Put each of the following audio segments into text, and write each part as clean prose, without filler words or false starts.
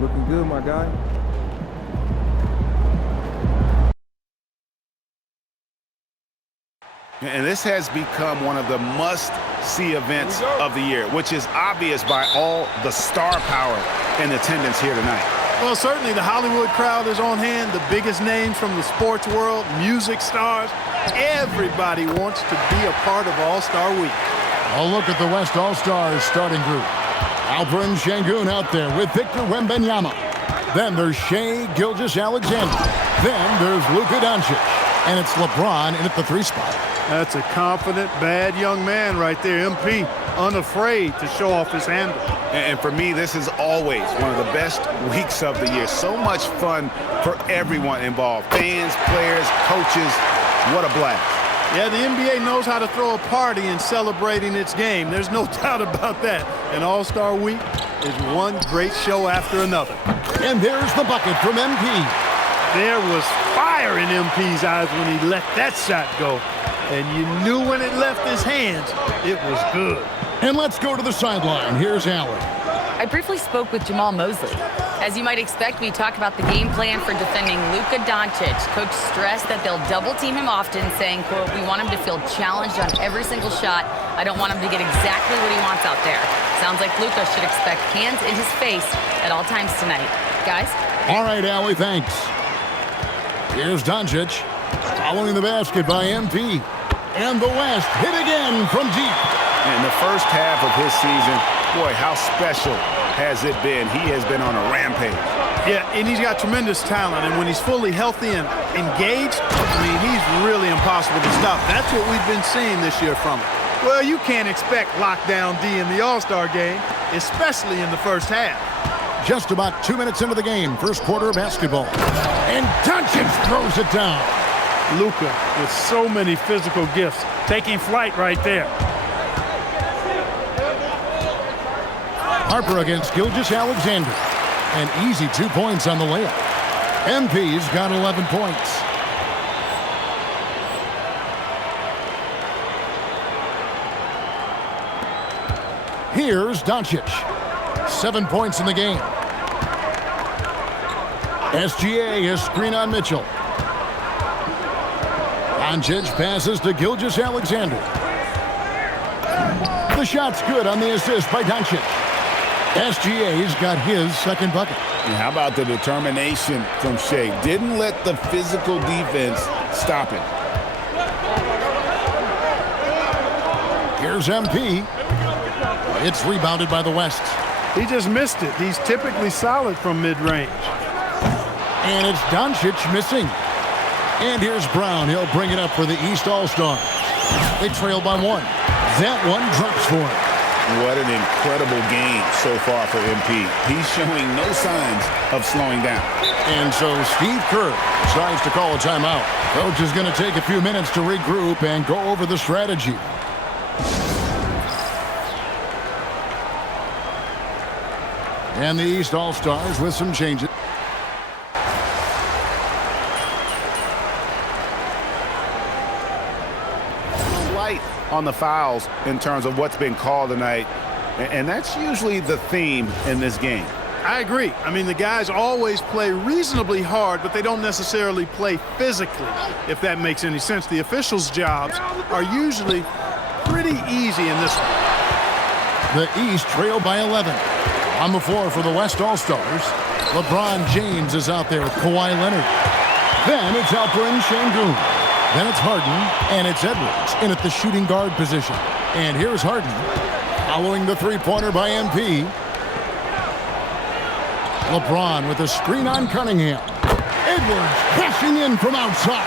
Looking good, my guy. And this has become one of the must-see events of the year, which is obvious by all the star power in attendance here tonight. Well, certainly the Hollywood crowd is on hand, the biggest names from the sports world, music stars. Everybody wants to be a part of All-Star Week. A look at the West All-Stars starting group. Alperen Şengün out there with Victor Wembanyama. Then there's Shai Gilgeous-Alexander. Then there's Luka Doncic. And it's LeBron in at the 3 spot. That's a confident, bad young man right there, MP, unafraid to show off his handle. And for me, this is always one of the best weeks of the year. So much fun for everyone involved. Fans, players, coaches, what a blast. Yeah, the NBA knows how to throw a party in celebrating its game. There's no doubt about that. And All-Star Week is one great show after another. And there's the bucket from MP. There was fire in MP's eyes when he let that shot go. And you knew when it left his hands, it was good. And let's go to the sideline. Here's Allen. I briefly spoke with Jamal Mosley. As you might expect, we talk about the game plan for defending Luka Doncic. Coach stressed that they'll double team him often, saying, quote, "We want him to feel challenged on every single shot. I don't want him to get exactly what he wants out there." Sounds like Luka should expect hands in his face at all times tonight. Guys? All right, Allie, thanks. Here's Doncic, following the basket by MP. And the West hit again from deep. In the first half of his season, boy, how special has it been? He has been on a rampage. Yeah, and he's got tremendous talent, and when he's fully healthy and engaged, I mean, he's really impossible to stop. That's what we've been seeing this year from him. Well, you can't expect lockdown D in the All-Star game, especially in the first half. Just about 2 minutes into the game, first quarter of basketball. And Doncic throws it down. Luka with so many physical gifts, taking flight right there. Harper against Gilgeous-Alexander. An easy 2 points on the layup. MP's got 11 points. Here's Doncic. 7 points in the game. SGA has screen on Mitchell. Doncic passes to Gilgeous-Alexander. The shot's good on the assist by Doncic. SGA's got his second bucket. And how about the determination from Shai? Didn't let the physical defense stop him. Here's MP. It's rebounded by the West. He just missed it. He's typically solid from mid-range. And it's Doncic missing. And here's Brown. He'll bring it up for the East All-Stars. They trail by 1. That one drops for him. What an incredible game so far for MP. He's showing no signs of slowing down. And so Steve Kerr decides to call a timeout. Coach is going to take a few minutes to regroup and go over the strategy. And the East All-Stars with some changes. Light on the fouls in terms of what's been called tonight, and that's usually the theme in this game. I agree. I mean, the guys always play reasonably hard, but they don't necessarily play physically, if that makes any sense. The officials' jobs are usually pretty easy in this one. The East trail by 11. On the floor for the West All-Stars, LeBron James is out there with Kawhi Leonard. Then it's Alperen Şengün. Then it's Harden, and it's Edwards in at the shooting guard position. And here's Harden, following the three-pointer by MP. LeBron with a screen on Cunningham. Edwards crashing in from outside.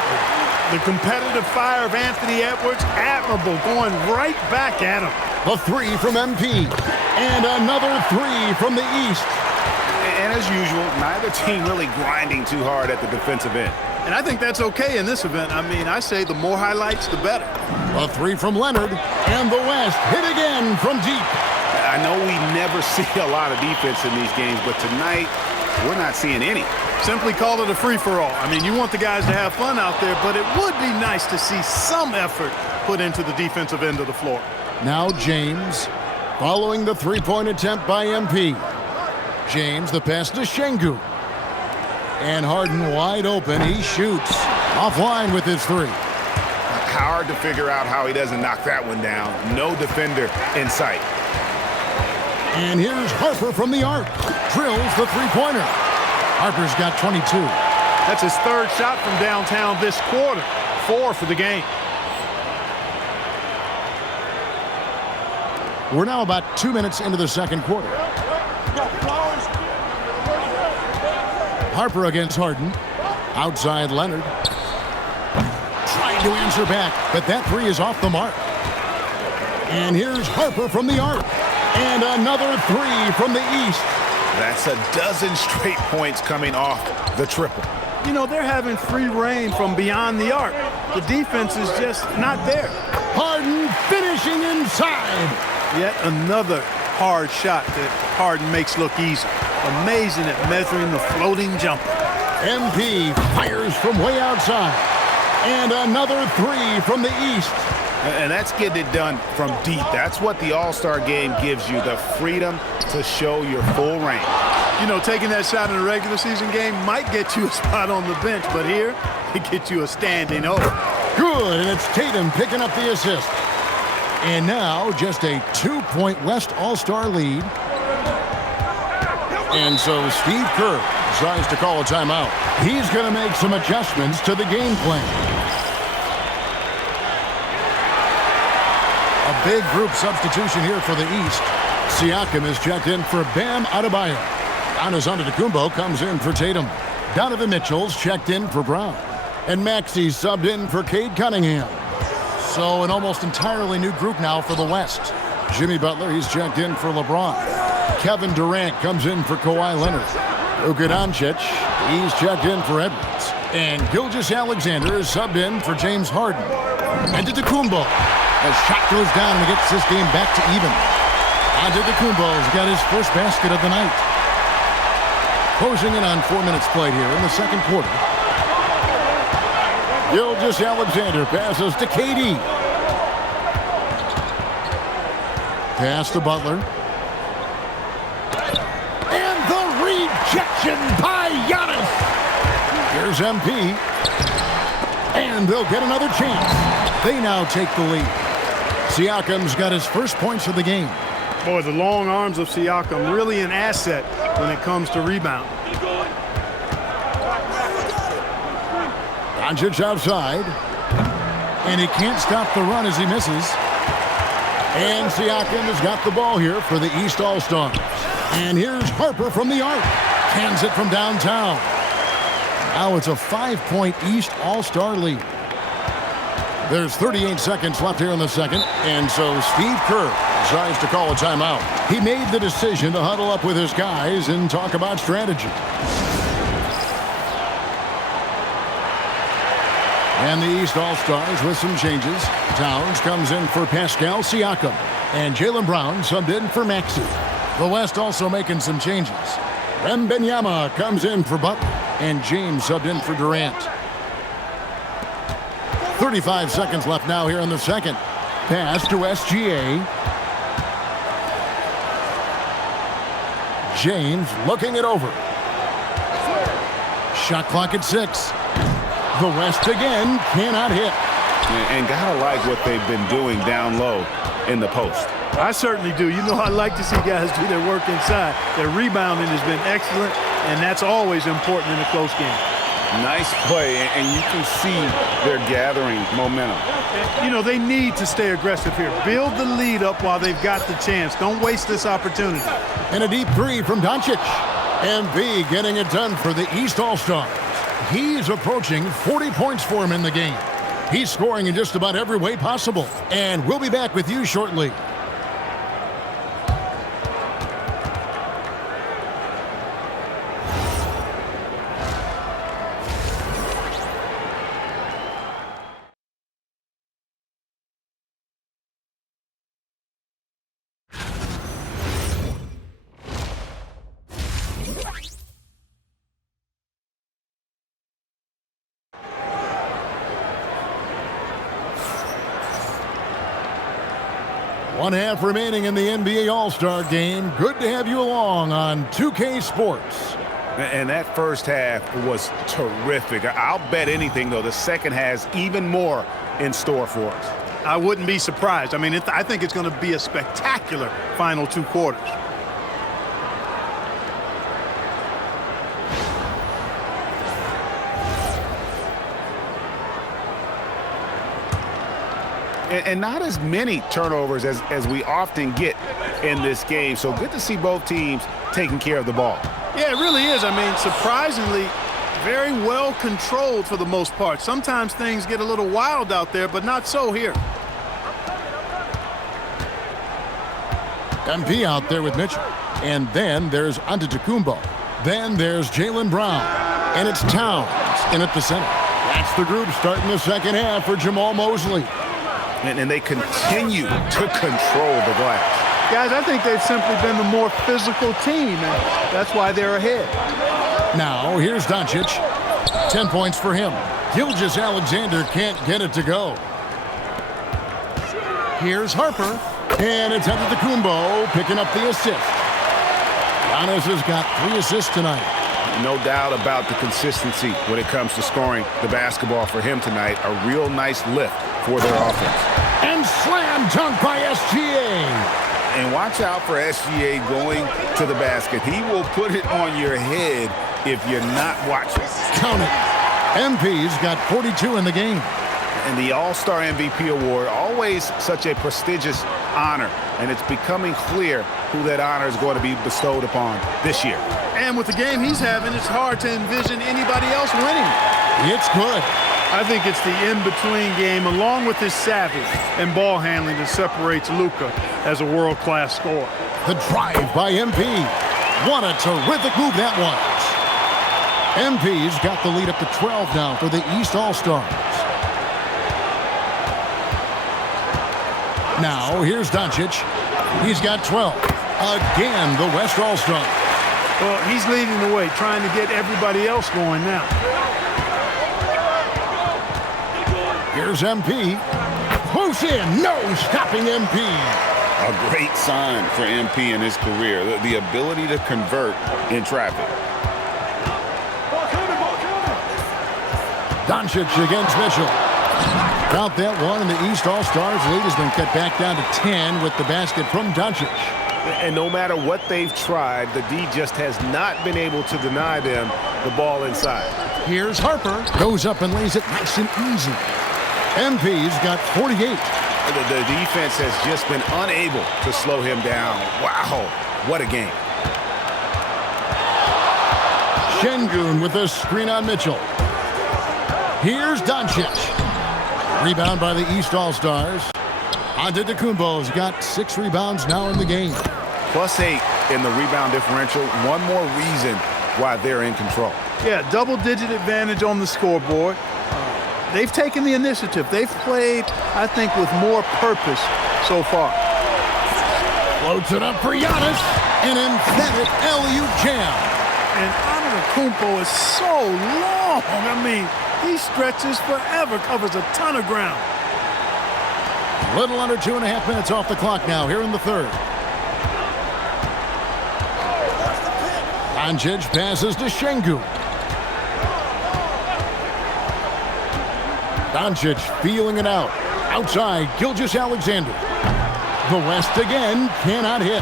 The competitive fire of Anthony Edwards, admirable, going right back at him. The three from MP. And another three from the East. And as usual, neither team really grinding too hard at the defensive end. And I think that's okay in this event. I mean, I say the more highlights, the better. A three from Leonard. And the West hit again from deep. I know we never see a lot of defense in these games, but tonight, we're not seeing any. Simply call it a free-for-all. I mean, you want the guys to have fun out there, but it would be nice to see some effort put into the defensive end of the floor. Now James, following the three-point attempt by MP. James, the pass to Şengün. And Harden wide open. He shoots. Offline with his three. Hard to figure out how he doesn't knock that one down. No defender in sight. And here's Harper from the arc. Drills the three-pointer. Harper's got 22. That's his third shot from downtown this quarter. 4 for the game. We're now about 2 minutes into the second quarter. Harper against Harden. Outside Leonard. Trying to answer back, but that three is off the mark. And here's Harper from the arc. And another three from the east. That's a dozen straight points coming off the triple. You know, they're having free reign from beyond the arc. The defense is just not there. Harden finishing inside. Yet another hard shot that Harden makes look easy. Amazing at measuring the floating jumper. MP fires from way outside. And another three from the east. And that's getting it done from deep. That's what the All-Star game gives you, the freedom to show your full range. You know, taking that shot in a regular season game might get you a spot on the bench, but here, it gets you a standing O. Good, and it's Tatum picking up the assist. And now, just a 2-point West All-Star lead. And so Steve Kerr decides to call a timeout. He's going to make some adjustments to the game plan. A big group substitution here for the East. Siakam is checked in for Bam Adebayo. Giannis Antetokounmpo comes in for Tatum. Donovan Mitchell's checked in for Brown. And Maxey's subbed in for Cade Cunningham. So an almost entirely new group now for the West. Jimmy Butler, he's checked in for LeBron. Kevin Durant comes in for Kawhi Leonard. Luka Doncic, he's checked in for Edwards. And Gilgeous-Alexander is subbed in for James Harden. Antetokounmpo, the shot goes down and gets this game back to even. Antetokounmpo's got his first basket of the night. Closing in on 4 minutes played here in the second quarter. Gilgeous-Alexander passes to KD. Pass to Butler. And the rejection by Giannis. Here's MP. And they'll get another chance. They now take the lead. Siakam's got his first points of the game. Boy, the long arms of Siakam really an asset when it comes to rebound. Doncic outside. And he can't stop the run as he misses. And Siakam has got the ball here for the East All-Stars. And here's Harper from the arc. Hands it from downtown. Now it's a 5-point East All-Star lead. There's 38 seconds left here in the second. And so Steve Kerr decides to call a timeout. He made the decision to huddle up with his guys and talk about strategy. And the East All-Stars with some changes. Towns comes in for Pascal Siakam. And Jaylen Brown subbed in for Maxey. The West also making some changes. Wembanyama comes in for Butler. And James subbed in for Durant. 35 seconds left now here in the second. Pass to SGA. James looking it over. Shot clock at 6. The West again cannot hit. And gotta like what they've been doing down low in the post. I certainly do. You know, I like to see guys do their work inside. Their rebounding has been excellent, and that's always important in a close game. Nice play, and you can see they're gathering momentum. You know, they need to stay aggressive here. Build the lead up while they've got the chance. Don't waste this opportunity. And a deep three from Doncic. MV getting it done for the East All-Stars. He's approaching 40 points for him in the game. He's scoring in just about every way possible. And we'll be back with you shortly. One half remaining in the NBA All-Star game. Good to have you along on 2K Sports. And that first half was terrific. I'll bet anything, though, the second has even more in store for us. I wouldn't be surprised. I mean, I think it's going to be a spectacular final 2 quarters. And not as many turnovers as we often get in this game. So good to see both teams taking care of the ball. Yeah, it really is. I mean, surprisingly, very well controlled for the most part. Sometimes things get a little wild out there, but not so here. MP out there with Mitchell. And then there's Antetokounmpo. Then there's Jaylen Brown. And it's Towns in at the center. That's the group starting the second half for Jamal Mosley. And they continue to control the glass. Guys, I think they've simply been the more physical team, and that's why they're ahead. Now, here's Doncic. 10 points for him. Gilgeous-Alexander can't get it to go. Here's Harper. And it's Antetokounmpo picking up the assist. Giannis has got 3 assists tonight. No doubt about the consistency when it comes to scoring the basketball for him tonight. A real nice lift for their offense. And slam dunk by SGA. And watch out for SGA going to the basket. He will put it on your head if you're not watching. Count it. MP's got 42 in the game. And the All-Star MVP award, always such a prestigious honor. And it's becoming clear who that honor is going to be bestowed upon this year. And with the game he's having, it's hard to envision anybody else winning. It's good. I think it's the in-between game, along with his savvy and ball handling, that separates Luka as a world-class scorer. The drive by MP. What a terrific move that was. MP's got the lead up to 12 now for the East All-Stars. Now, here's Doncic. He's got 12. Again, the West All-Star. Well, he's leading the way, trying to get everybody else going now. Here's MP. Close in. No stopping MP. A great sign for MP in his career, the ability to convert in traffic. Doncic against Mitchell. About that one, and the East All-Stars lead has been cut back down to 10 with the basket from Doncic. And no matter what they've tried, the D just has not been able to deny them the ball inside. Here's Harper. Goes up and lays it nice and easy. MP's got 48. The defense has just been unable to slow him down. Wow, what a game. Şengün with a screen on Mitchell. Here's Doncic. Rebound by the East All-Stars. Antetokounmpo's got 6 rebounds now in the game. +8 in the rebound differential. One more reason why they're in control. Yeah, double-digit advantage on the scoreboard. They've taken the initiative. They've played, I think, with more purpose so far. Floats it up for Giannis. An emphatic alley-oop jam. And Antetokounmpo is so long. I mean, he stretches forever, covers a ton of ground. Little under 2.5 minutes off the clock now here in the third. Doncic passes to Şengün. Doncic feeling it out. Outside, Gilgeous-Alexander. The West again cannot hit.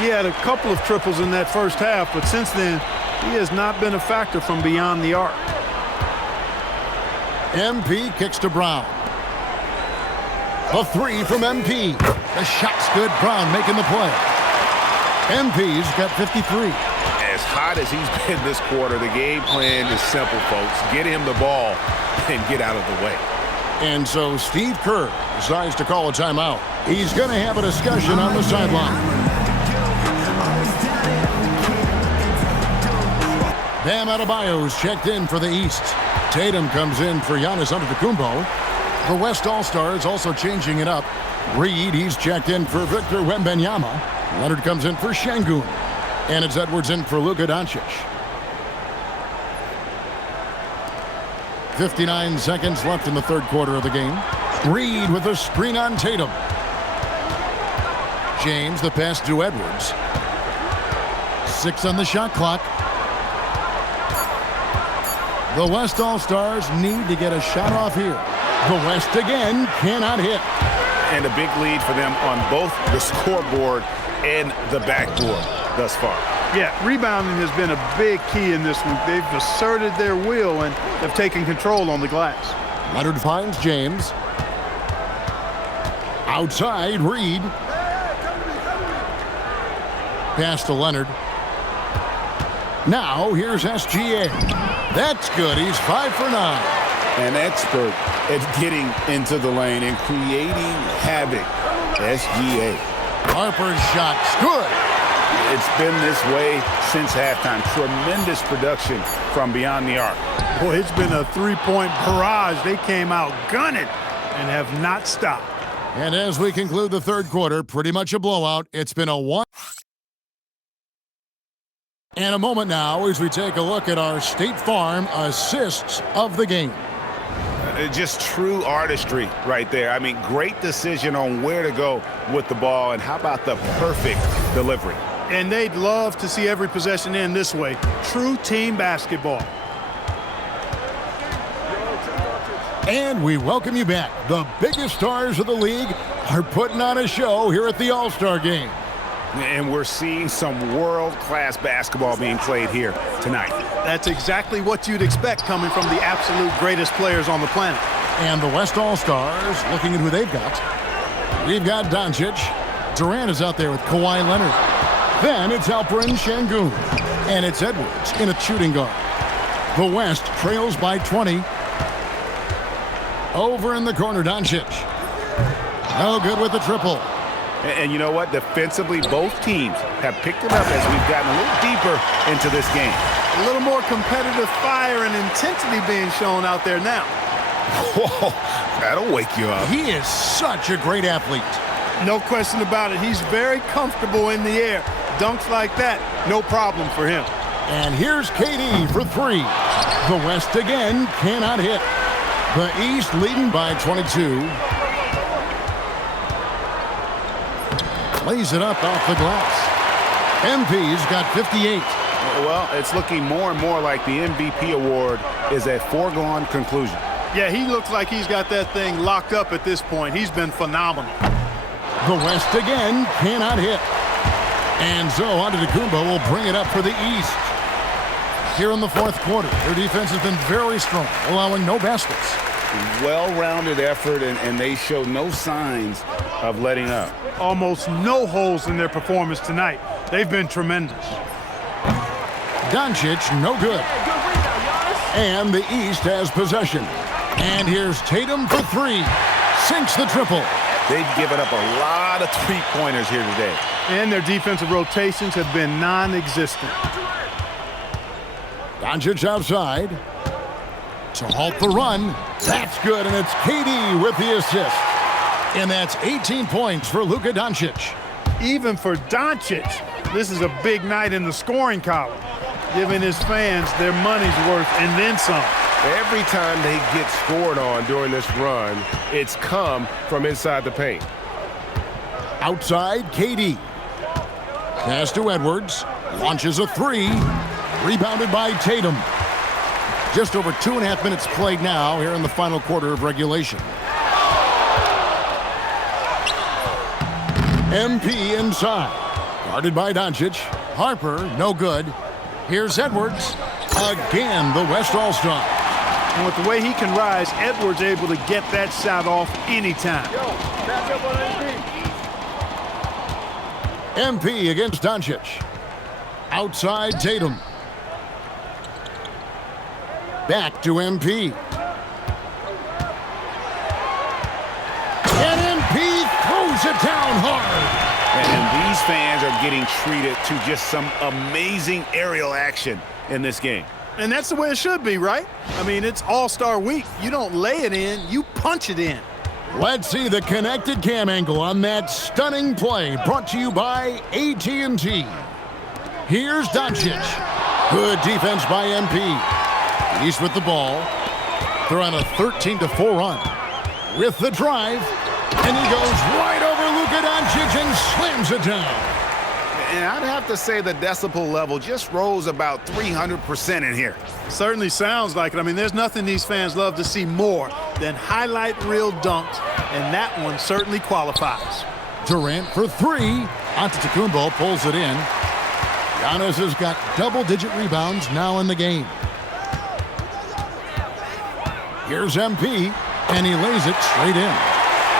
He had a couple of triples in that first half, but since then, he has not been a factor from beyond the arc. MP kicks to Brown. A 3 from MP. The shot's good. Brown making the play. MP's got 53. As hot as he's been this quarter, the game plan is simple, folks. Get him the ball and get out of the way. And so Steve Kerr decides to call a timeout. He's going to have a discussion on the sideline. Bam Adebayo's checked in for the East. Tatum comes in for Giannis Antetokounmpo. The West All-Stars also changing it up. Reed, he's checked in for Victor Wembanyama. Leonard comes in for Şengün. And it's Edwards in for Luka Doncic. 59 seconds left in the third quarter of the game. Reed with a screen on Tatum. James, the pass to Edwards. 6 on the shot clock. The West All-Stars need to get a shot off here. The West again cannot hit. And a big lead for them on both the scoreboard and the backboard thus far. Yeah, rebounding has been a big key in this one. They've asserted their will and have taken control on the glass. Leonard finds James. Outside, Reed. Pass to Leonard. Now, here's SGA. That's good. He's 5 for 9. An expert at getting into the lane and creating havoc. SGA. Harper's shot's good. It's been this way since halftime. Tremendous production from beyond the arc. Boy, it's been a three-point barrage. They came out gunning and have not stopped. And as we conclude the third quarter, pretty much a blowout. It's been a 1. And a moment now as we take a look at our State Farm assists of the game. Just true artistry right there. I mean, great decision on where to go with the ball, and how about the perfect delivery? And they'd love to see every possession end this way. True team basketball. And we welcome you back. The biggest stars of the league are putting on a show here at the All-Star Game. And we're seeing some world-class basketball being played here tonight. That's exactly what you'd expect coming from the absolute greatest players on the planet. And the West All-Stars, looking at who they've got. We've got Doncic. Durant is out there with Kawhi Leonard. Then it's Harper and Şengün. And it's Edwards in a shooting guard. The West trails by 20. Over in the corner, Doncic. No good with the triple. And you know what? Defensively, both teams have picked it up as we've gotten a little deeper into this game. A little more competitive fire and intensity being shown out there now. Whoa, that'll wake you up. He is such a great athlete. No question about it. He's very comfortable in the air. Dunks like that, no problem for him. And here's KD for 3. The West again cannot hit. The East leading by 22. Lays it up off the glass. MP's got 58. Well, it's looking more and more like the MVP award is a foregone conclusion. Yeah, he looks like he's got that thing locked up at this point. He's been phenomenal. The West again cannot hit. And so Antetokounmpo will bring it up for the East. Here in the fourth quarter, their defense has been very strong, allowing no baskets. Well-rounded effort, and they show no signs of letting up. Almost no holes in their performance tonight. They've been tremendous. Doncic, no good. And the East has possession. And here's Tatum for 3. Sinks the triple. They've given up a lot of three-pointers here today. And their defensive rotations have been non-existent. Doncic outside. To halt the run. That's good, and it's KD with the assist. And that's 18 points for Luka Doncic. Even for Doncic, this is a big night in the scoring column, giving his fans their money's worth and then some. Every time they get scored on during this run, it's come from inside the paint. Outside, KD. Pass to Edwards. Launches a 3. Rebounded by Tatum. Just over 2.5 minutes played now here in the final quarter of regulation. MP inside. Guarded by Doncic. Harper, no good. Here's Edwards. Again, the West All-Star. And with the way he can rise, Edwards able to get that shot off anytime. MP against Doncic. Outside Tatum. Back to MP. And MP throws it down hard. And these fans are getting treated to just some amazing aerial action in this game. And that's the way it should be, right? I mean, it's All-Star Week. You don't lay it in, you punch it in. Let's see the connected cam angle on that stunning play brought to you by AT&T. Here's Doncic. Good defense by MP. East with the ball. They're on a 13-4 run. With the drive, and he goes right over Luka Doncic and slams it down. And I'd have to say the decibel level just rose about 300% in here. Certainly sounds like it. I mean, there's nothing these fans love to see more than highlight reel dunks, and that one certainly qualifies. Durant for three. Antetokounmpo pulls it in. Giannis has got double-digit rebounds now in the game. Here's MP, and he lays it straight in.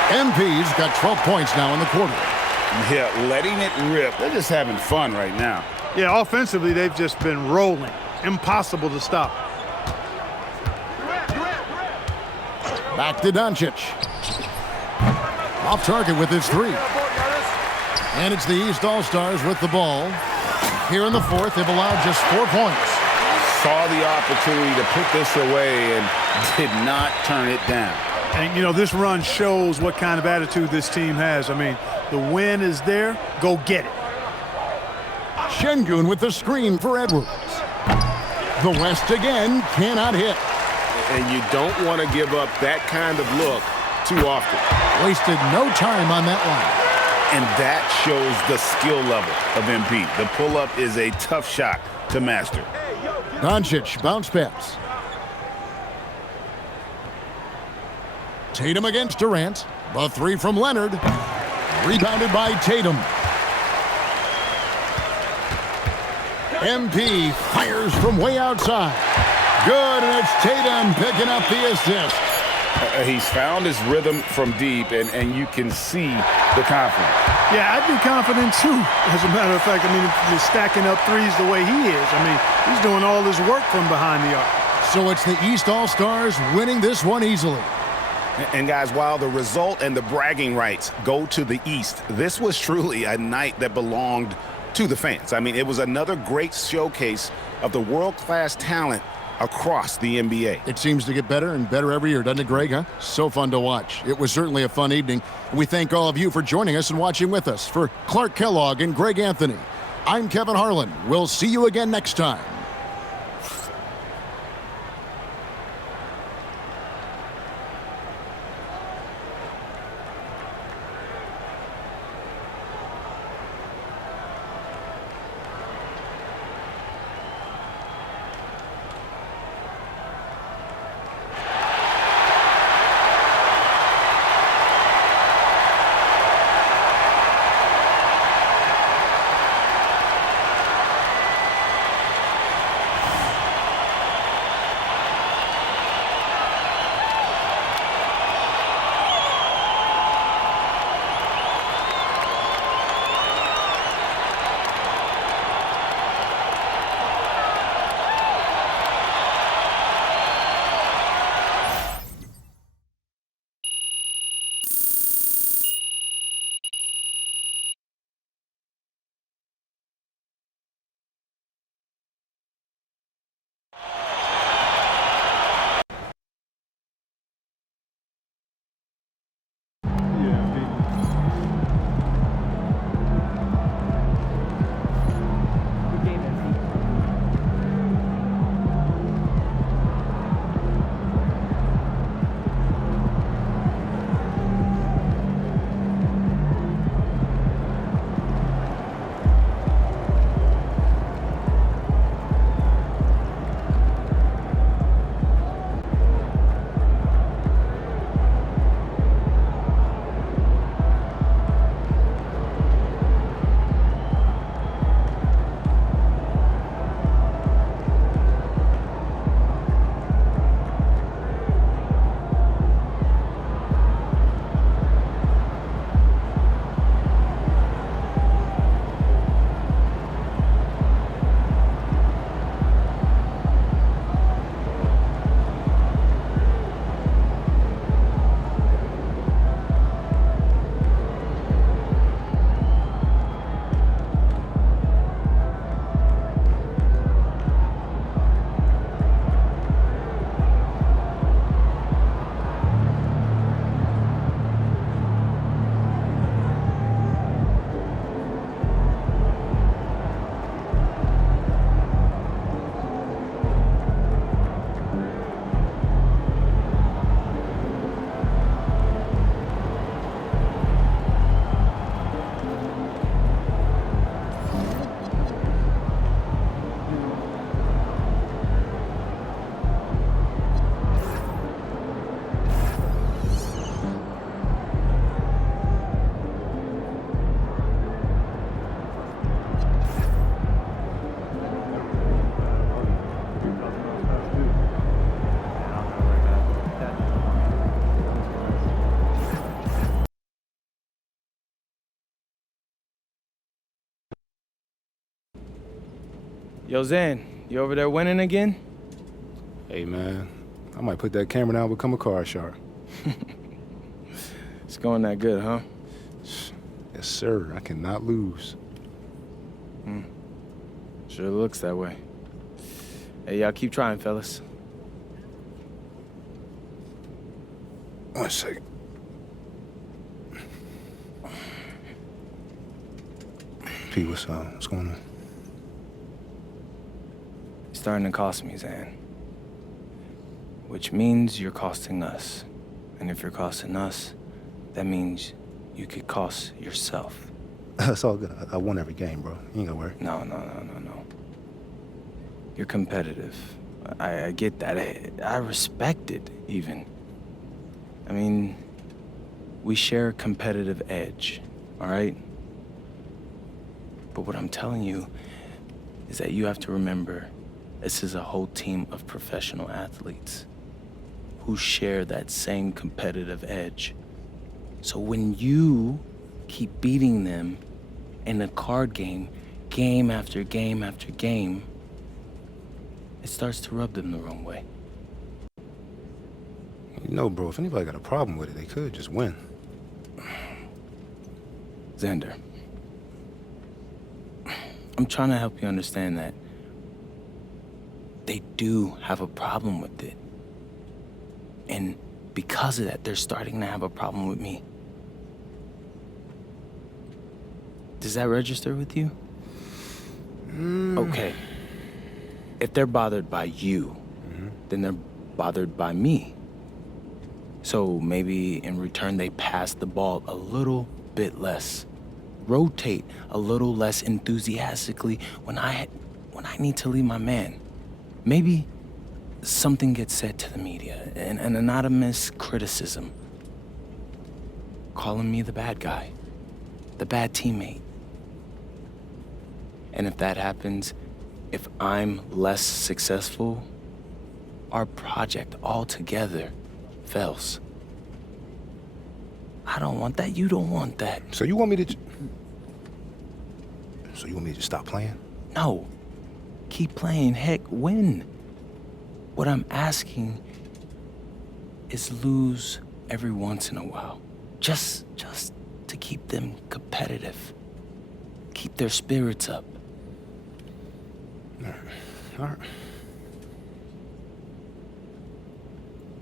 MP's got 12 points now in the quarter. Yeah, letting it rip. They're just having fun right now. Yeah, offensively, they've just been rolling. Impossible to stop. Back to Doncic. Off target with his three. And it's the East All-Stars with the ball. Here in the fourth, they've allowed just 4 points. Saw the opportunity to put this away and did not turn it down. And, you know, this run shows what kind of attitude this team has. I mean, the win is there. Go get it. Şengün with the screen for Edwards. The West again cannot hit. And you don't want to give up that kind of look too often. Wasted no time on that one. And that shows the skill level of MP. The pull-up is a tough shot to master. Doncic bounce pass. Tatum against Durant. The three from Leonard. Rebounded by Tatum. MP fires from way outside. Good, and it's Tatum picking up the assist. He's found his rhythm from deep, and you can see the confidence. Yeah, I'd be confident too. As a matter of fact, I mean, if you're stacking up threes the way he is, I mean, he's doing all his work from behind the arc. So it's the East All-Stars winning this one easily. And guys, while the result and the bragging rights go to the East, this was truly a night that belonged to the fans. I mean, it was another great showcase of the world-class talent across the NBA. It seems to get better and better every year, doesn't it, Greg, huh? So fun to watch. It was certainly a fun evening. We thank all of you for joining us and watching with us. For Clark Kellogg and Greg Anthony, I'm Kevin Harlan. We'll see you again next time. Yo, Zan, you over there winning again? Hey, man, I might put that camera down and become a card shark. It's going that good, huh? Yes, sir. I cannot lose. Sure looks that way. Hey, y'all keep trying, fellas. 1 second. P, what's going on? It's starting to cost me, Zan. Which means you're costing us. And if you're costing us, that means you could cost yourself. It's all good. I won every game, bro. You ain't gotta worry. No. You're competitive. I get that. I respect it, even. I mean, we share a competitive edge, all right? But what I'm telling you is that you have to remember this is a whole team of professional athletes who share that same competitive edge. So when you keep beating them in a card game, game after game after game, it starts to rub them the wrong way. You know, bro, if anybody got a problem with it, they could just win. Xander, I'm trying to help you understand that they do have a problem with it. And because of that, they're starting to have a problem with me. Does that register with you? Okay. If they're bothered by you, then they're bothered by me. So maybe in return, they pass the ball a little bit less. Rotate a little less enthusiastically when I need to leave my man. Maybe something gets said to the media, an anonymous criticism, calling me the bad guy, the bad teammate. And if that happens, if I'm less successful, our project altogether fails. I don't want that. You don't want that. So you want me to... So you want me to just stop playing? No. Keep playing. Heck, win. What I'm asking is lose every once in a while. Just to keep them competitive. Keep their spirits up. All right.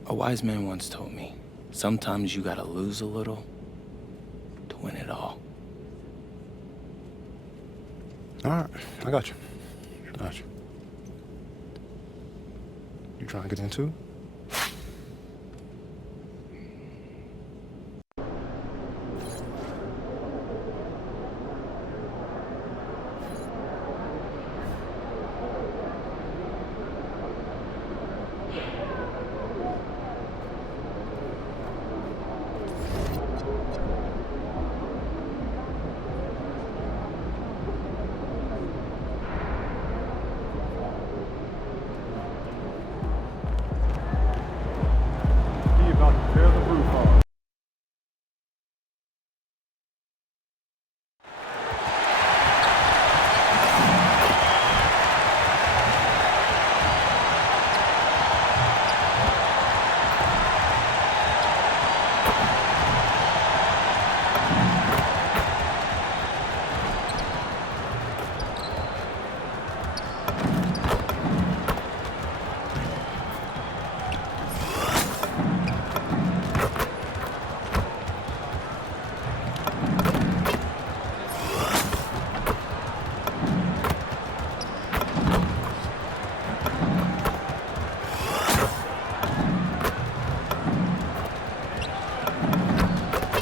A wise man once told me, sometimes you gotta lose a little to win it all. All right, I got you. You trying to get in too?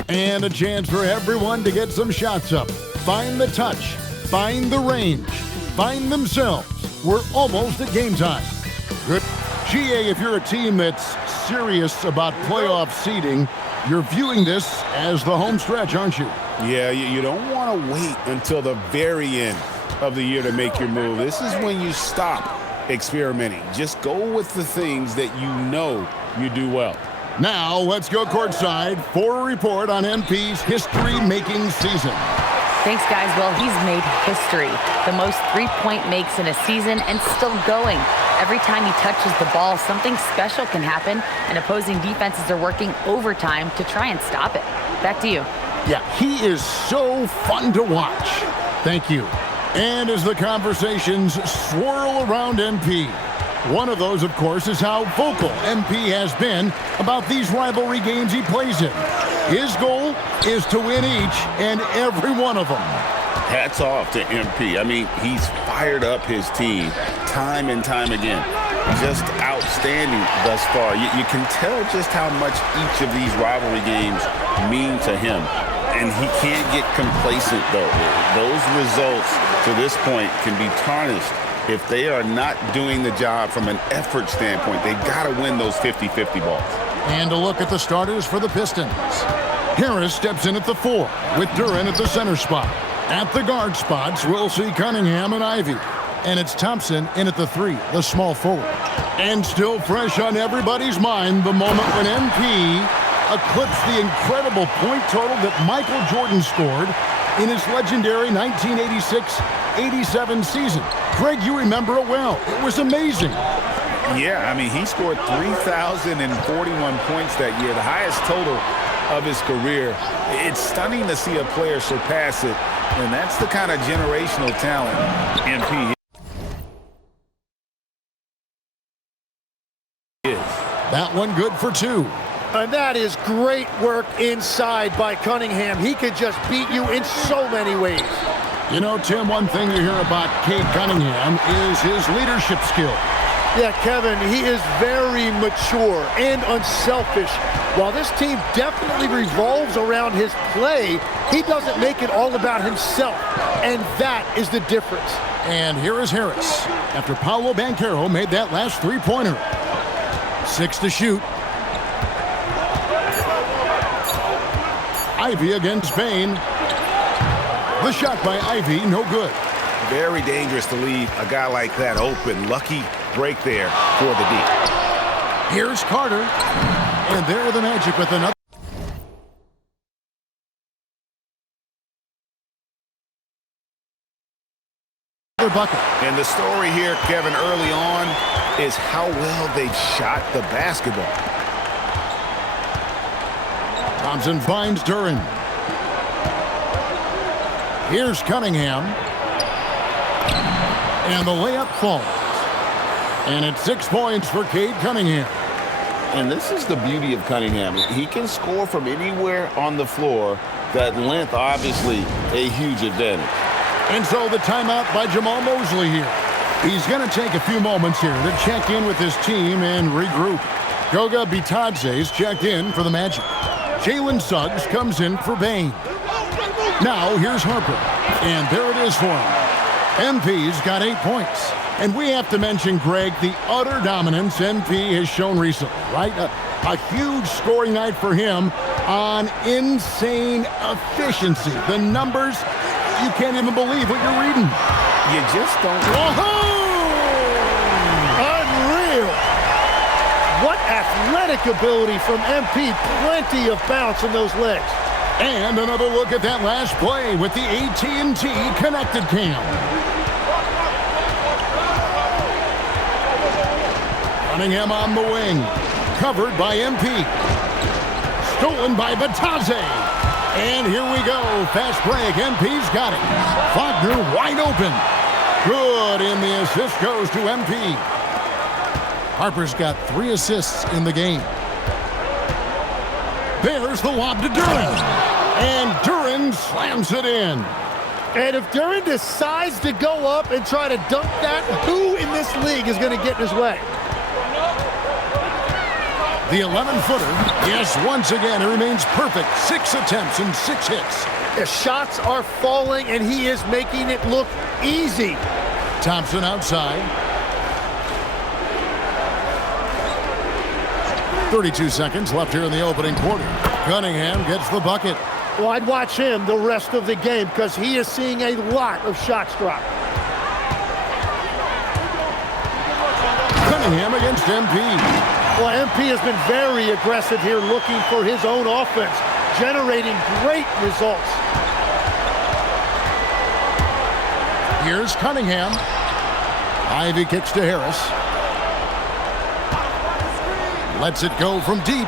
And a chance for everyone to get some shots up. Find the touch. Find the range. Find themselves. We're almost at game time. Good. GA, if you're a team that's serious about playoff seeding, you're viewing this as the home stretch, aren't you? Yeah, you don't want to wait until the very end of the year to make your move. This is when you stop experimenting. Just go with the things that you know you do well. Now, let's go courtside for a report on NP's history-making season. Thanks, guys. Well, he's made history. The most three-point makes in a season and still going. Every time he touches the ball, something special can happen, and opposing defenses are working overtime to try and stop it. Back to you. Yeah, he is so fun to watch. Thank you. And as the conversations swirl around MP, one of those, of course, is how vocal MP has been about these rivalry games he plays in. His goal is to win each and every one of them. Hats off to MP. I mean, he's fired up his team time and time again. Just outstanding thus far. You can tell just how much each of these rivalry games mean to him. And he can't get complacent, though. Those results to this point can be tarnished if they are not doing the job from an effort standpoint. They've got to win those 50-50 balls. And a look at the starters for the Pistons. Harris steps in at the 4 with Duren at the center spot. At the guard spots, we'll see Cunningham and Ivy. And it's Thompson in at the 3, the small forward. And still fresh on everybody's mind, the moment when MP eclipsed the incredible point total that Michael Jordan scored in his legendary 1986-87 season. Greg, you remember it well. It was amazing. Yeah, I mean, he scored 3,041 points that year, the highest total of his career. It's stunning to see a player surpass it, and that's the kind of generational talent MP is. That one good for 2. And that is great work inside by Cunningham. He could just beat you in so many ways. You know, Tim, one thing you hear about Cade Cunningham is his leadership skill. Yeah, Kevin, he is very mature and unselfish. While this team definitely revolves around his play, he doesn't make it all about himself, and that is the difference. And here is Harris, after Paolo Banchero made that last three-pointer. 6 to shoot. Ivy against Bain. The shot by Ivy, no good. Very dangerous to leave a guy like that open. Lucky break there for the D. Here's Carter. And there the Magic with another bucket. And the story here, Kevin, early on is how well they shot the basketball. Thompson finds Duren. Here's Cunningham. And the layup falls. And it's 6 points for Cade Cunningham. And this is the beauty of Cunningham. He can score from anywhere on the floor. That length, obviously, a huge advantage. And so the timeout by Jamal Mosley here. He's going to take a few moments here to check in with his team and regroup. Goga Bitadze's checked in for the Magic. Jalen Suggs comes in for Bain. Now here's Harper. And there it is for him. MP's got 8 points. And we have to mention, Greg, the utter dominance MP has shown recently, right? A huge scoring night for him on insane efficiency. The numbers, you can't even believe what you're reading. You just don't. Unreal. What athletic ability from MP. Plenty of bounce in those legs. And another look at that last play with the AT&T connected cam. Cunningham on the wing. Covered by MP. Stolen by Bitadze. And here we go. Fast break. MP's got it. Wagner wide open. Good, and the assist goes to MP. Harper's got 3 assists in the game. There's the lob to Duren. And Duren slams it in. And if Duren decides to go up and try to dunk that, who in this league is going to get in his way? The 11-footer, yes, once again, it remains perfect. 6 attempts and 6 hits. The shots are falling, and he is making it look easy. Thompson outside. 32 seconds left here in the opening quarter. Cunningham gets the bucket. Well, I'd watch him the rest of the game because he is seeing a lot of shots drop. Cunningham against MP. Well, MP has been very aggressive here, looking for his own offense, generating great results. Here's Cunningham. Ivy kicks to Harris. Lets it go from deep.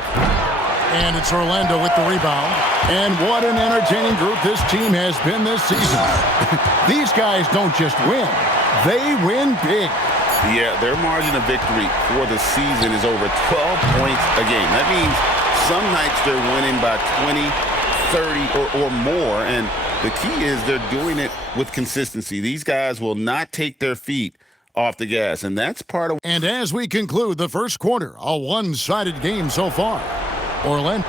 And it's Orlando with the rebound. And what an entertaining group this team has been this season. These guys don't just win. They win big. Yeah, their margin of victory for the season is over 12 points a game. That means some nights they're winning by 20, 30, or more. And the key is they're doing it with consistency. These guys will not take their feet off the gas, and that's part of... And as we conclude the first quarter, a one-sided game so far. Orlando.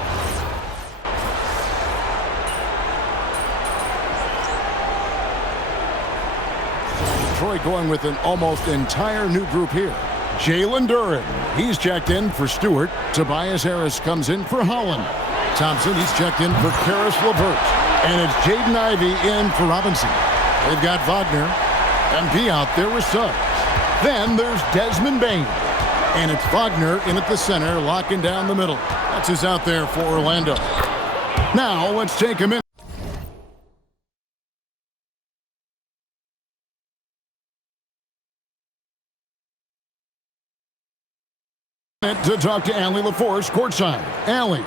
Detroit going with an almost entire new group here. Jalen Derrick, he's checked in for Stewart. Tobias Harris comes in for Holland. Thompson, he's checked in for Karis LeVert. And it's Jaden Ivey in for Robinson. They've got Wagner. MP out there with subs. Then there's Desmond Bain. And it's Wagner in at the center, locking down the middle. That's who's out there for Orlando. Now let's take a minute to talk to Allie LaForce courtside. Allie.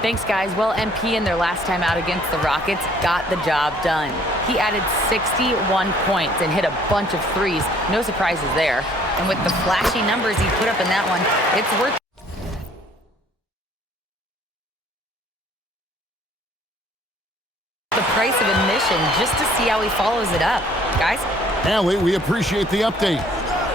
Thanks, guys. Well, MP in their last time out against the Rockets got the job done. He added 61 points and hit a bunch of threes. No surprises there. And with the flashy numbers he put up in that one, it's worth the price of admission just to see how he follows it up. Guys? Allie, we appreciate the update.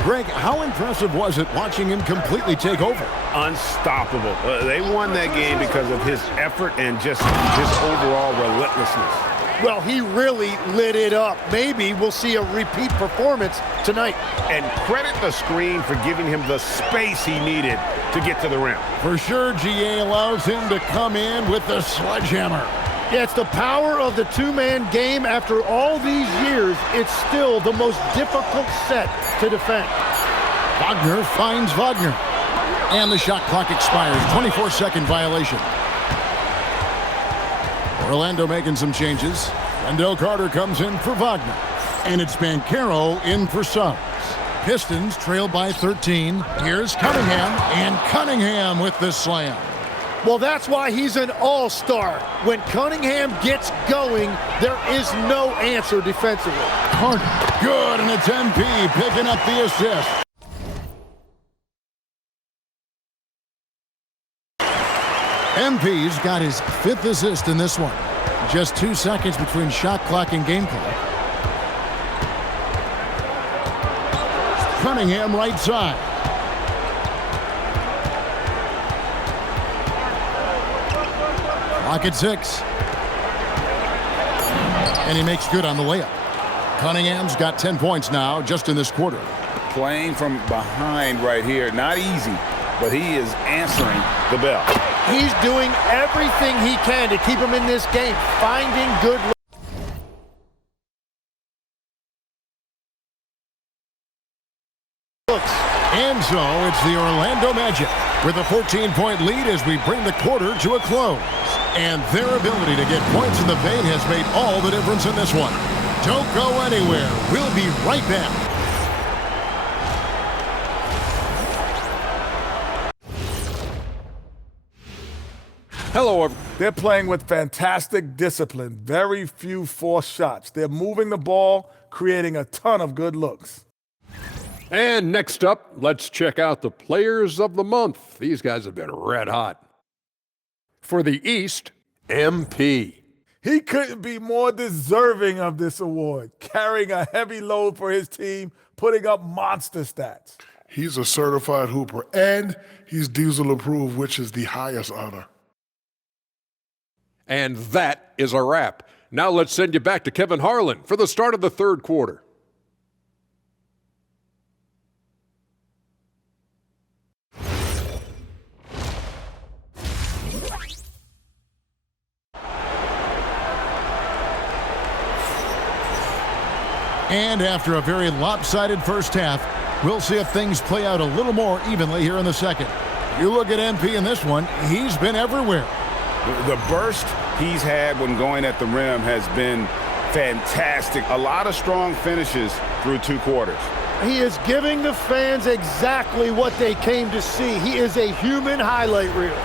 Greg, how impressive was it watching him completely take over? Unstoppable. They won that game because of his effort and just his overall relentlessness. Well, he really lit it up. Maybe we'll see a repeat performance tonight. And credit the screen for giving him the space he needed to get to the rim. For sure, GA allows him to come in with the sledgehammer. Yeah, it's the power of the two-man game. After all these years, it's still the most difficult set to defend. Wagner finds Wagner. And the shot clock expires. 24-second violation. Orlando making some changes. Wendell Carter comes in for Wagner. And it's Banchero in for subs. Pistons trail by 13. Here's Cunningham. And Cunningham with the slam. Well, that's why he's an all-star. When Cunningham gets going, there is no answer defensively. Carter, good, and it's MP picking up the assist. MP's got his 5th assist in this one. Just 2 seconds between shot clock and game clock. Cunningham right side. Clock at 6. And he makes good on the layup. Cunningham's got 10 points now just in this quarter. Playing from behind right here, not easy, but he is answering the bell. He's doing everything he can to keep him in this game, finding good looks. And so it's the Orlando Magic with a 14-point lead as we bring the quarter to a close. And their ability to get points in the paint has made all the difference in this one. Don't go anywhere. We'll be right back. Hello, they're playing with fantastic discipline. Very few forced shots. They're moving the ball, creating a ton of good looks. And next up, let's check out the Players of the Month. These guys have been red hot. For the East, MP. He couldn't be more deserving of this award, carrying a heavy load for his team, putting up monster stats. He's a certified hooper, and he's Diesel approved, which is the highest honor. And that is a wrap. Now let's send you back to Kevin Harlan for the start of the third quarter. And after a very lopsided first half, we'll see if things play out a little more evenly here in the second. You look at MP in this one, he's been everywhere. The burst he's had when going at the rim has been Fantastic. A lot of strong finishes through 2 quarters. He is giving the fans exactly what they came to see. He is a human highlight reel.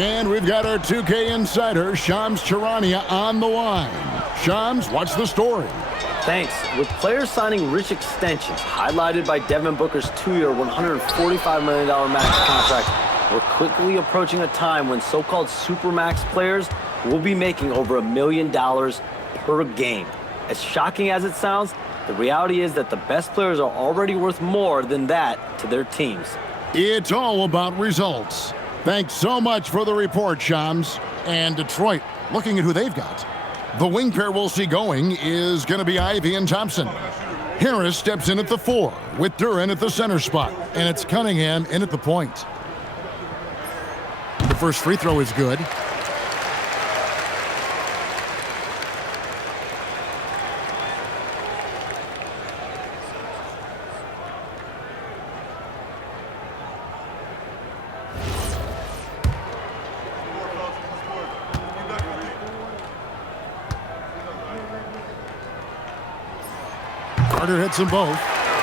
And we've got our 2K insider, Shams Charania, on the line. Shams, what's the story? Thanks. With players signing rich extensions, highlighted by Devin Booker's 2-year, $145 million max contract, we're quickly approaching a time when so-called supermax players will be making over $1 million per game. As shocking as it sounds, the reality is that the best players are already worth more than that to their teams. It's all about results. Thanks so much for the report, Shams. And Detroit, looking at who they've got. The wing pair we'll see going is going to be Ivy and Thompson. Harris steps in at the 4, with Duren at the center spot. And it's Cunningham in at the point. The first free throw is good. Carter hits them both.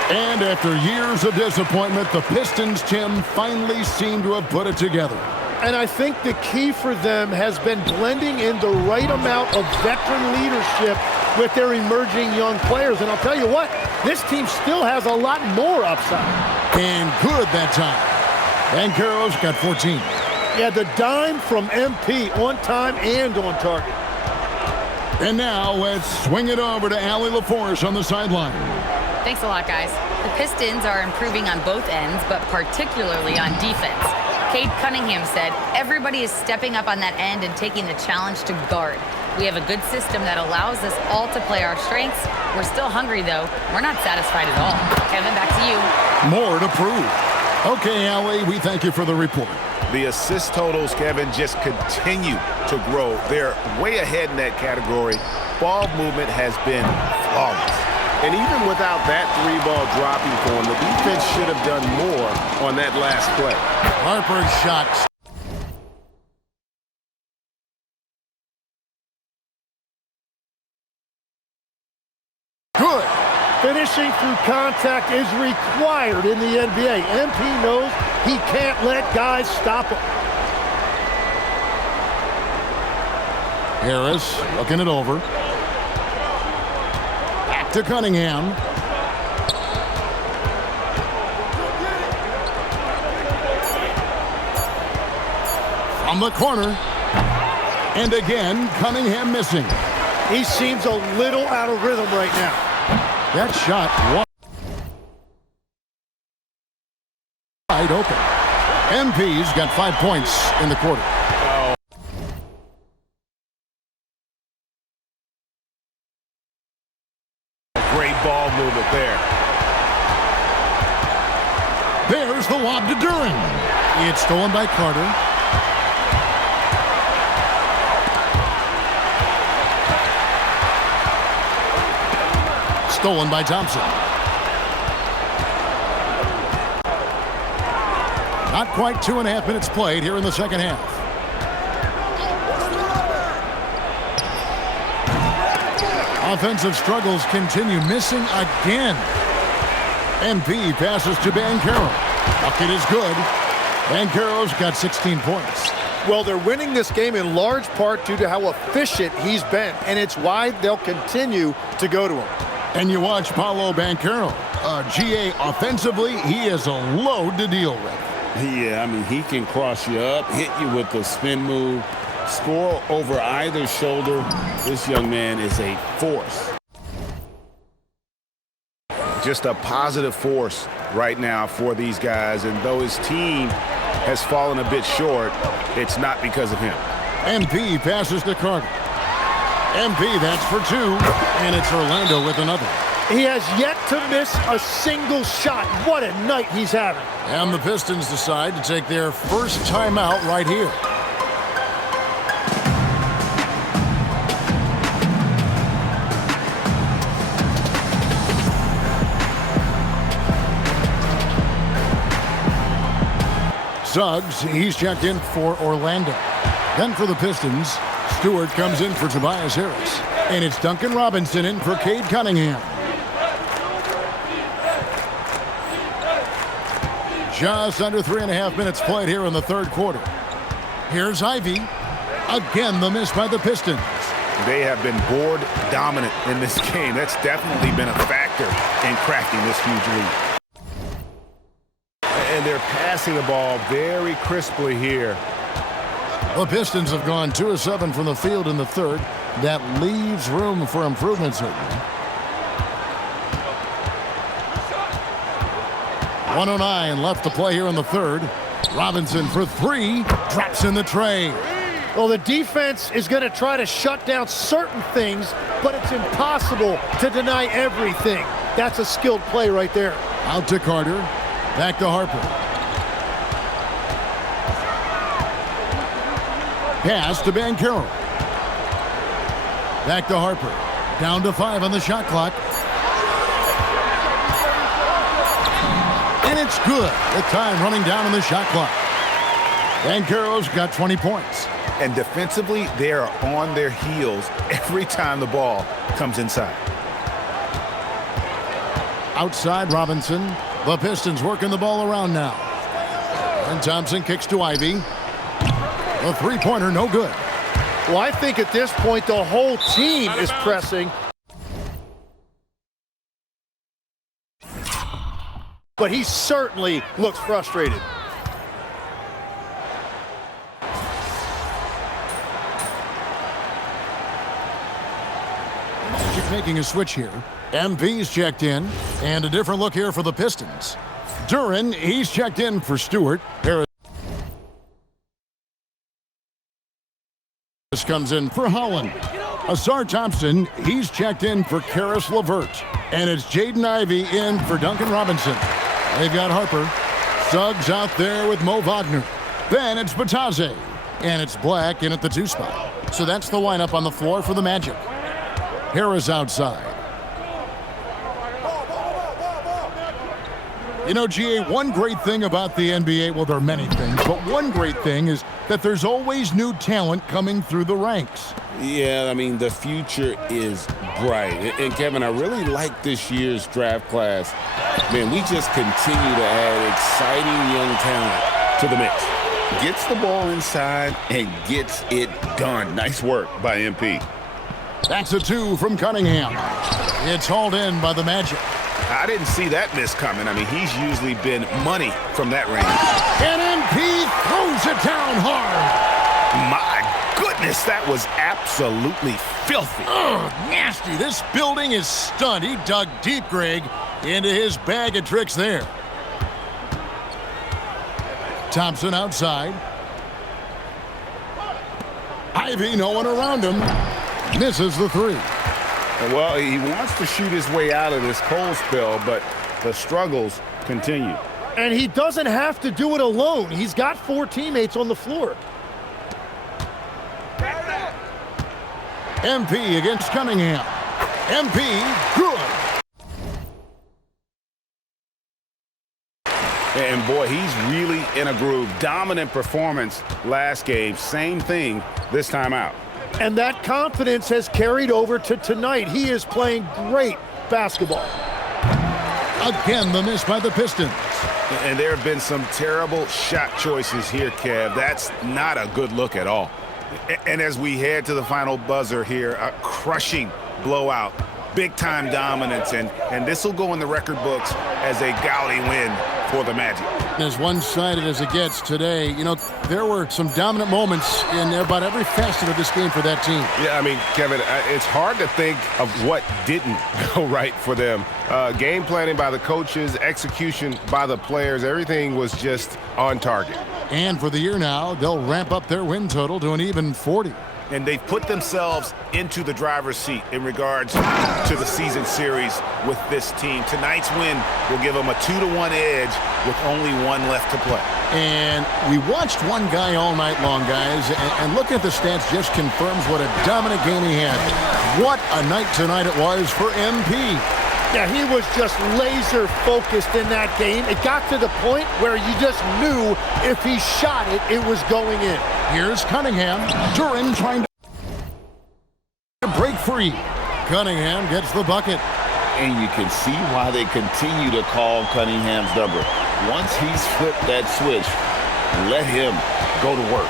And after years of disappointment, the Pistons, Tim, finally seem to have put it together. And I think the key for them has been blending in the right amount of veteran leadership with their emerging young players. And I'll tell you what, this team still has a lot more upside. And good that time. Banchero's got 14. Yeah, the dime from MP, on time and on target. And now let's swing it over to Allie LaForce on the sideline. Thanks a lot, guys. The Pistons are improving on both ends, but particularly on defense. Cade Cunningham said, everybody is stepping up on that end and taking the challenge to guard. We have a good system that allows us all to play our strengths. We're still hungry, though. We're not satisfied at all. Kevin, back to you. More to prove. Okay, Allie, we thank you for the report. The assist totals, Kevin, just continue to grow. They're way ahead in that category. Ball movement has been flawless. And even without that 3-ball dropping for him, the defense should have done more on that last play. Harper's shot. Good. Finishing through contact is required in the NBA. MP knows he can't let guys stop him. Harris looking it over. Back to Cunningham. From the corner. And again, Cunningham missing. He seems a little out of rhythm right now. That shot wide open. MP's got 5 points in the quarter. Great ball movement there. There's the lob to Duren. It's stolen by Carter. Stolen by Thompson. Not quite 2.5 minutes played here in the second half. Offensive struggles continue, missing again. MP passes to Banchero. Bucket is good. Banchero's got 16 points. Well, they're winning this game in large part due to how efficient he's been, and it's why they'll continue to go to him. And you watch Paolo Banchero. GA offensively, he is a load to deal with. Yeah, I mean, he can cross you up, hit you with the spin move, score over either shoulder. This young man is a force. Just a positive force right now for these guys. And though his team has fallen a bit short, it's not because of him. MP passes to Carter. MP, that's for 2. And it's Orlando with another. He has yet to miss a single shot. What a night he's having. And the Pistons decide to take their first timeout right here. Suggs, he's checked in for Orlando. Then for the Pistons, Stewart comes in for Tobias Harris. And it's Duncan Robinson in for Cade Cunningham. Just under 3.5 minutes played here in the third quarter. Here's Ivy. Again, the miss by the Pistons. They have been board dominant in this game. That's definitely been a factor in cracking this huge lead. And they're passing the ball very crisply here. The Pistons have gone 2 of 7 from the field in the third. That leaves room for improvement, certainly. 1:09 left to play here in the third. Robinson for 3, drops in the tray. Well, the defense is going to try to shut down certain things, but it's impossible to deny everything. That's a skilled play right there. Out to Carter, back to Harper. Pass to Banchero. Back to Harper. Down to 5 on the shot clock. And it's good. The time running down on the shot clock. Banchero's got 20 points. And defensively, they are on their heels every time the ball comes inside. Outside Robinson. The Pistons working the ball around now. And Thompson kicks to Ivy. The three-pointer, no good. Well, I think at this point, the whole team is pressing. But he certainly looks frustrated. Magic making a switch here. MP's checked in. And a different look here for the Pistons. Duren, he's checked in for Stewart. Harris comes in for Holland. Asar Thompson, he's checked in for Karis LeVert. And it's Jaden Ivey in for Duncan Robinson. They've got Harper. Suggs out there with Mo Wagner. Then it's Batadze. And it's Black in at the 2 spot. So that's the lineup on the floor for the Magic. Harris outside. You know, GA, one great thing about the NBA, well, there are many things, but one great thing is that there's always new talent coming through the ranks. Yeah, I mean, the future is bright. And Kevin, I really like this year's draft class. Man, we just continue to add exciting young talent to the mix. Gets the ball inside and gets it done. Nice work by MP. That's a 2 from Cunningham. It's hauled in by the Magic. I didn't see that miss coming. I mean, he's usually been money from that range. And MP throws it down hard. My goodness, that was absolutely filthy. Ugh, nasty. This building is stunned. He dug deep, Greg, into his bag of tricks there. Thompson outside. Ivy, no one around him. Misses the 3. Well, he wants to shoot his way out of this cold spell, but the struggles continue. And he doesn't have to do it alone. He's got 4 teammates on the floor. MP against Cunningham. MP, good. And boy, he's really in a groove. Dominant performance last game. Same thing this time out. And that confidence has carried over to tonight. He is playing great basketball. Again, the miss by the Pistons. And there have been some terrible shot choices here, Kev. That's not a good look at all. And as we head to the final buzzer here, a crushing blowout, big-time dominance, and this will go in the record books as a gaudy win for the Magic. As one-sided as it gets today, you know, there were some dominant moments in about every facet of this game for that team. Yeah, I mean, Kevin, it's hard to think of what didn't go right for them. Game planning by the coaches, execution by the players, everything was just on target. And for the year now, they'll ramp up their win total to an even 40. And they've put themselves into the driver's seat in regards to the season series with this team. Tonight's win will give them a 2-1 edge with only 1 left to play. And we watched one guy all night long, guys, and looking at the stats just confirms what a dominant game he had. What a night tonight it was for MP. Yeah, he was just laser focused in that game. It got to the point where you just knew if he shot it, it was going in. Here's Cunningham. Duren trying to... free. Cunningham gets the bucket. And you can see why they continue to call Cunningham's number. Once he's flipped that switch, let him go to work.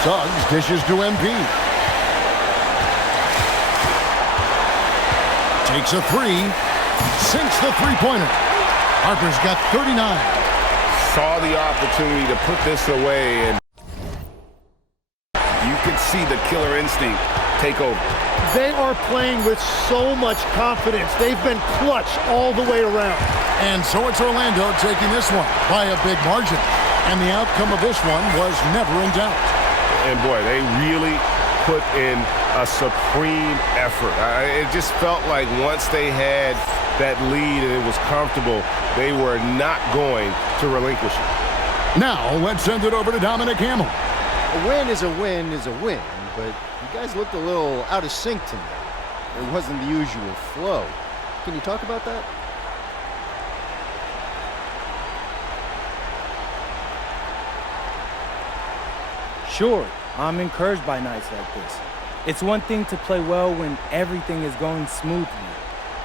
Suggs dishes to MP. Takes a three. Sinks the three-pointer. Harper's got 39. Saw the opportunity to put this away, and you could see the killer instinct take over. They are playing with so much confidence. They've been clutch all the way around. And so it's Orlando taking this one by a big margin. And the outcome of this one was never in doubt. And boy, they really put in a supreme effort. It just felt like once they had that lead and it was comfortable, they were not going to relinquish it. Now let's send it over to Dominic Hamill. A win is a win is a win, but you guys looked a little out of sync tonight. It wasn't the usual flow. Can you talk about that? Sure, I'm encouraged by nights like this. It's one thing to play well when everything is going smoothly.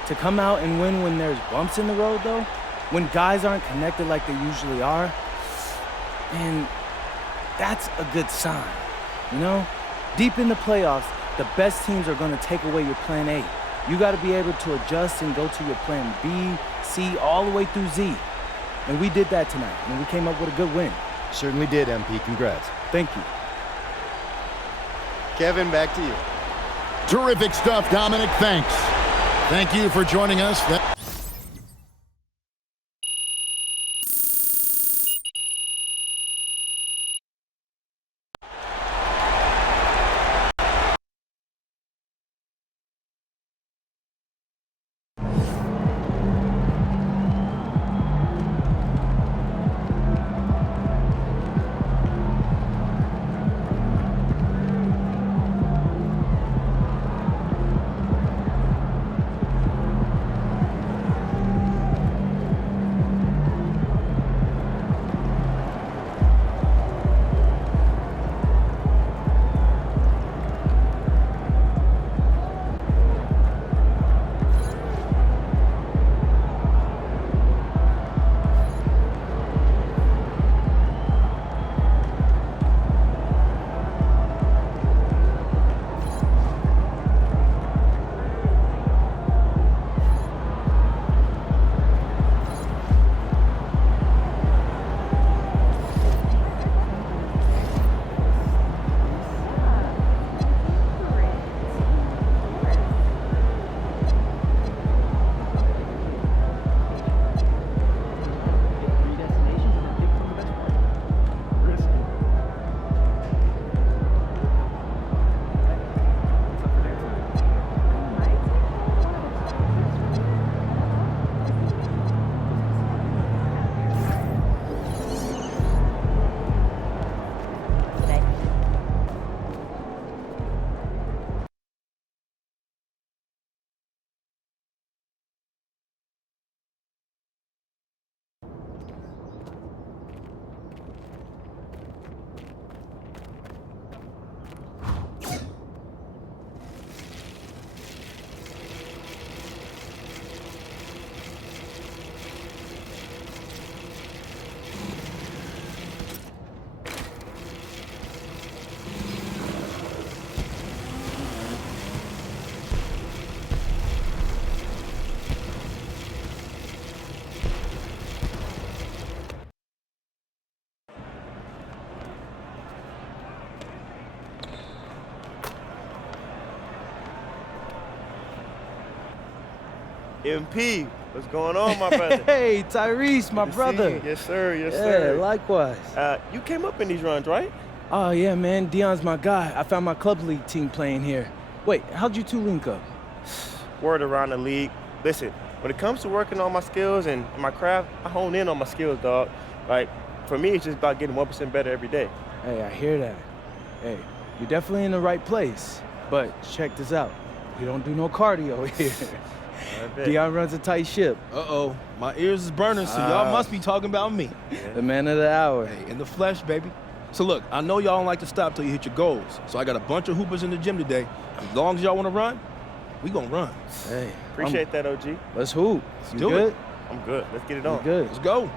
To come out and win when there's bumps in the road, though, when guys aren't connected like they usually are, and that's a good sign, you know? Deep in the playoffs, the best teams are going to take away your plan A. You got to be able to adjust and go to your plan B, C, all the way through Z. And we did that tonight, and we came up with a good win. Certainly did, MP. Congrats. Thank you. Kevin, back to you. Terrific stuff, Dominic. Thanks. Thank you for joining us. MP, what's going on, my brother? Hey, Tyrese, my brother. Yes, sir. Yes, sir. Yeah, likewise. You came up in these runs, right? Oh, yeah, man. Dion's my guy. I found my club league team playing here. Wait, how'd you two link up? Word around the league. Listen, when it comes to working on my skills and my craft, I hone in on my skills, dog. Like, for me, it's just about getting 1% better every day. Hey, I hear that. Hey, you're definitely in the right place. But check this out. We don't do no cardio here. Dion runs a tight ship. Uh-oh, my ears is burning, so y'all must be talking about me. The man of the hour. Hey, in the flesh, baby. So look, I know y'all don't like to stop till you hit your goals. So I got a bunch of hoopers in the gym today. As long as y'all want to run, we gonna run. Hey, Appreciate that, OG. let's hoop. Let's You do good? it. I'm good. Let's get it on. You good? Let's go.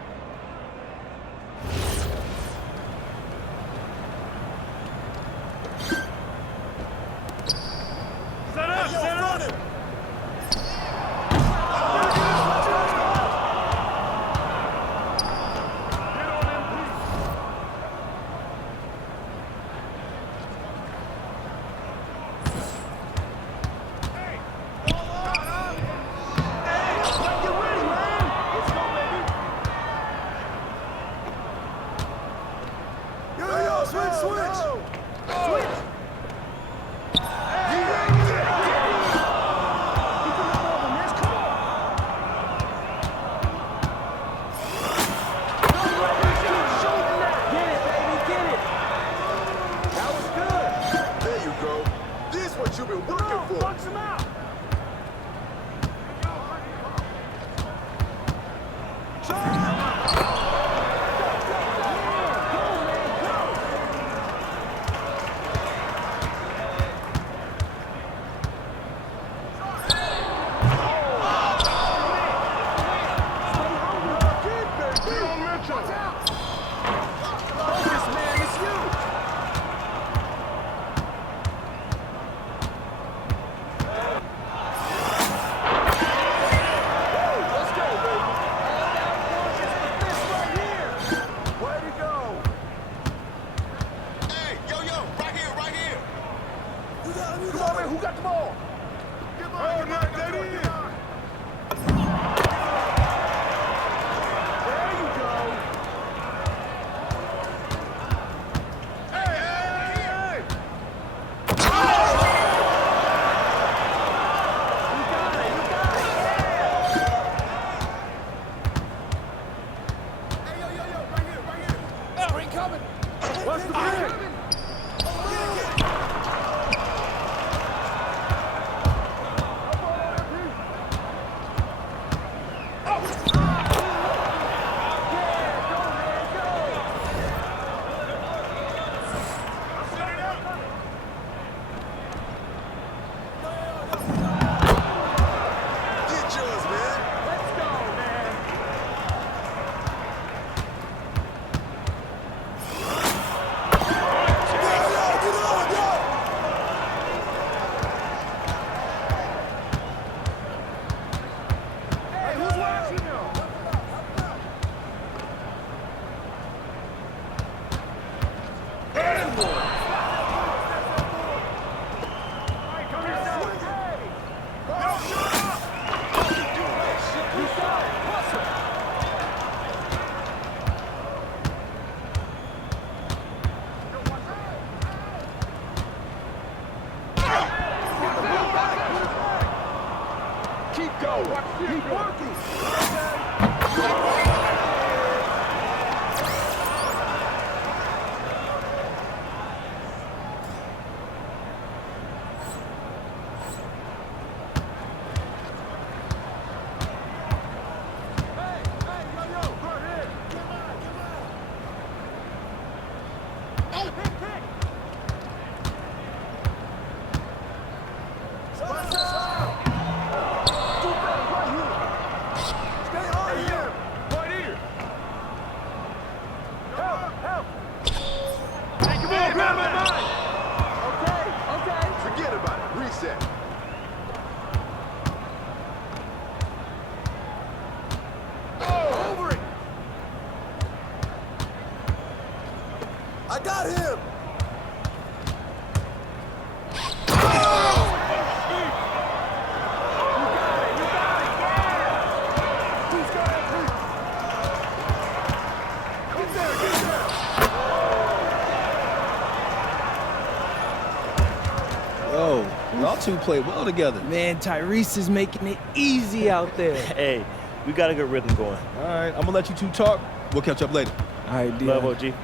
Y'all two play well together. Man, Tyrese is making it easy out there. Hey, we got a good rhythm going. All right, I'm gonna let you two talk. We'll catch up later. All right, Dion. Love, OG.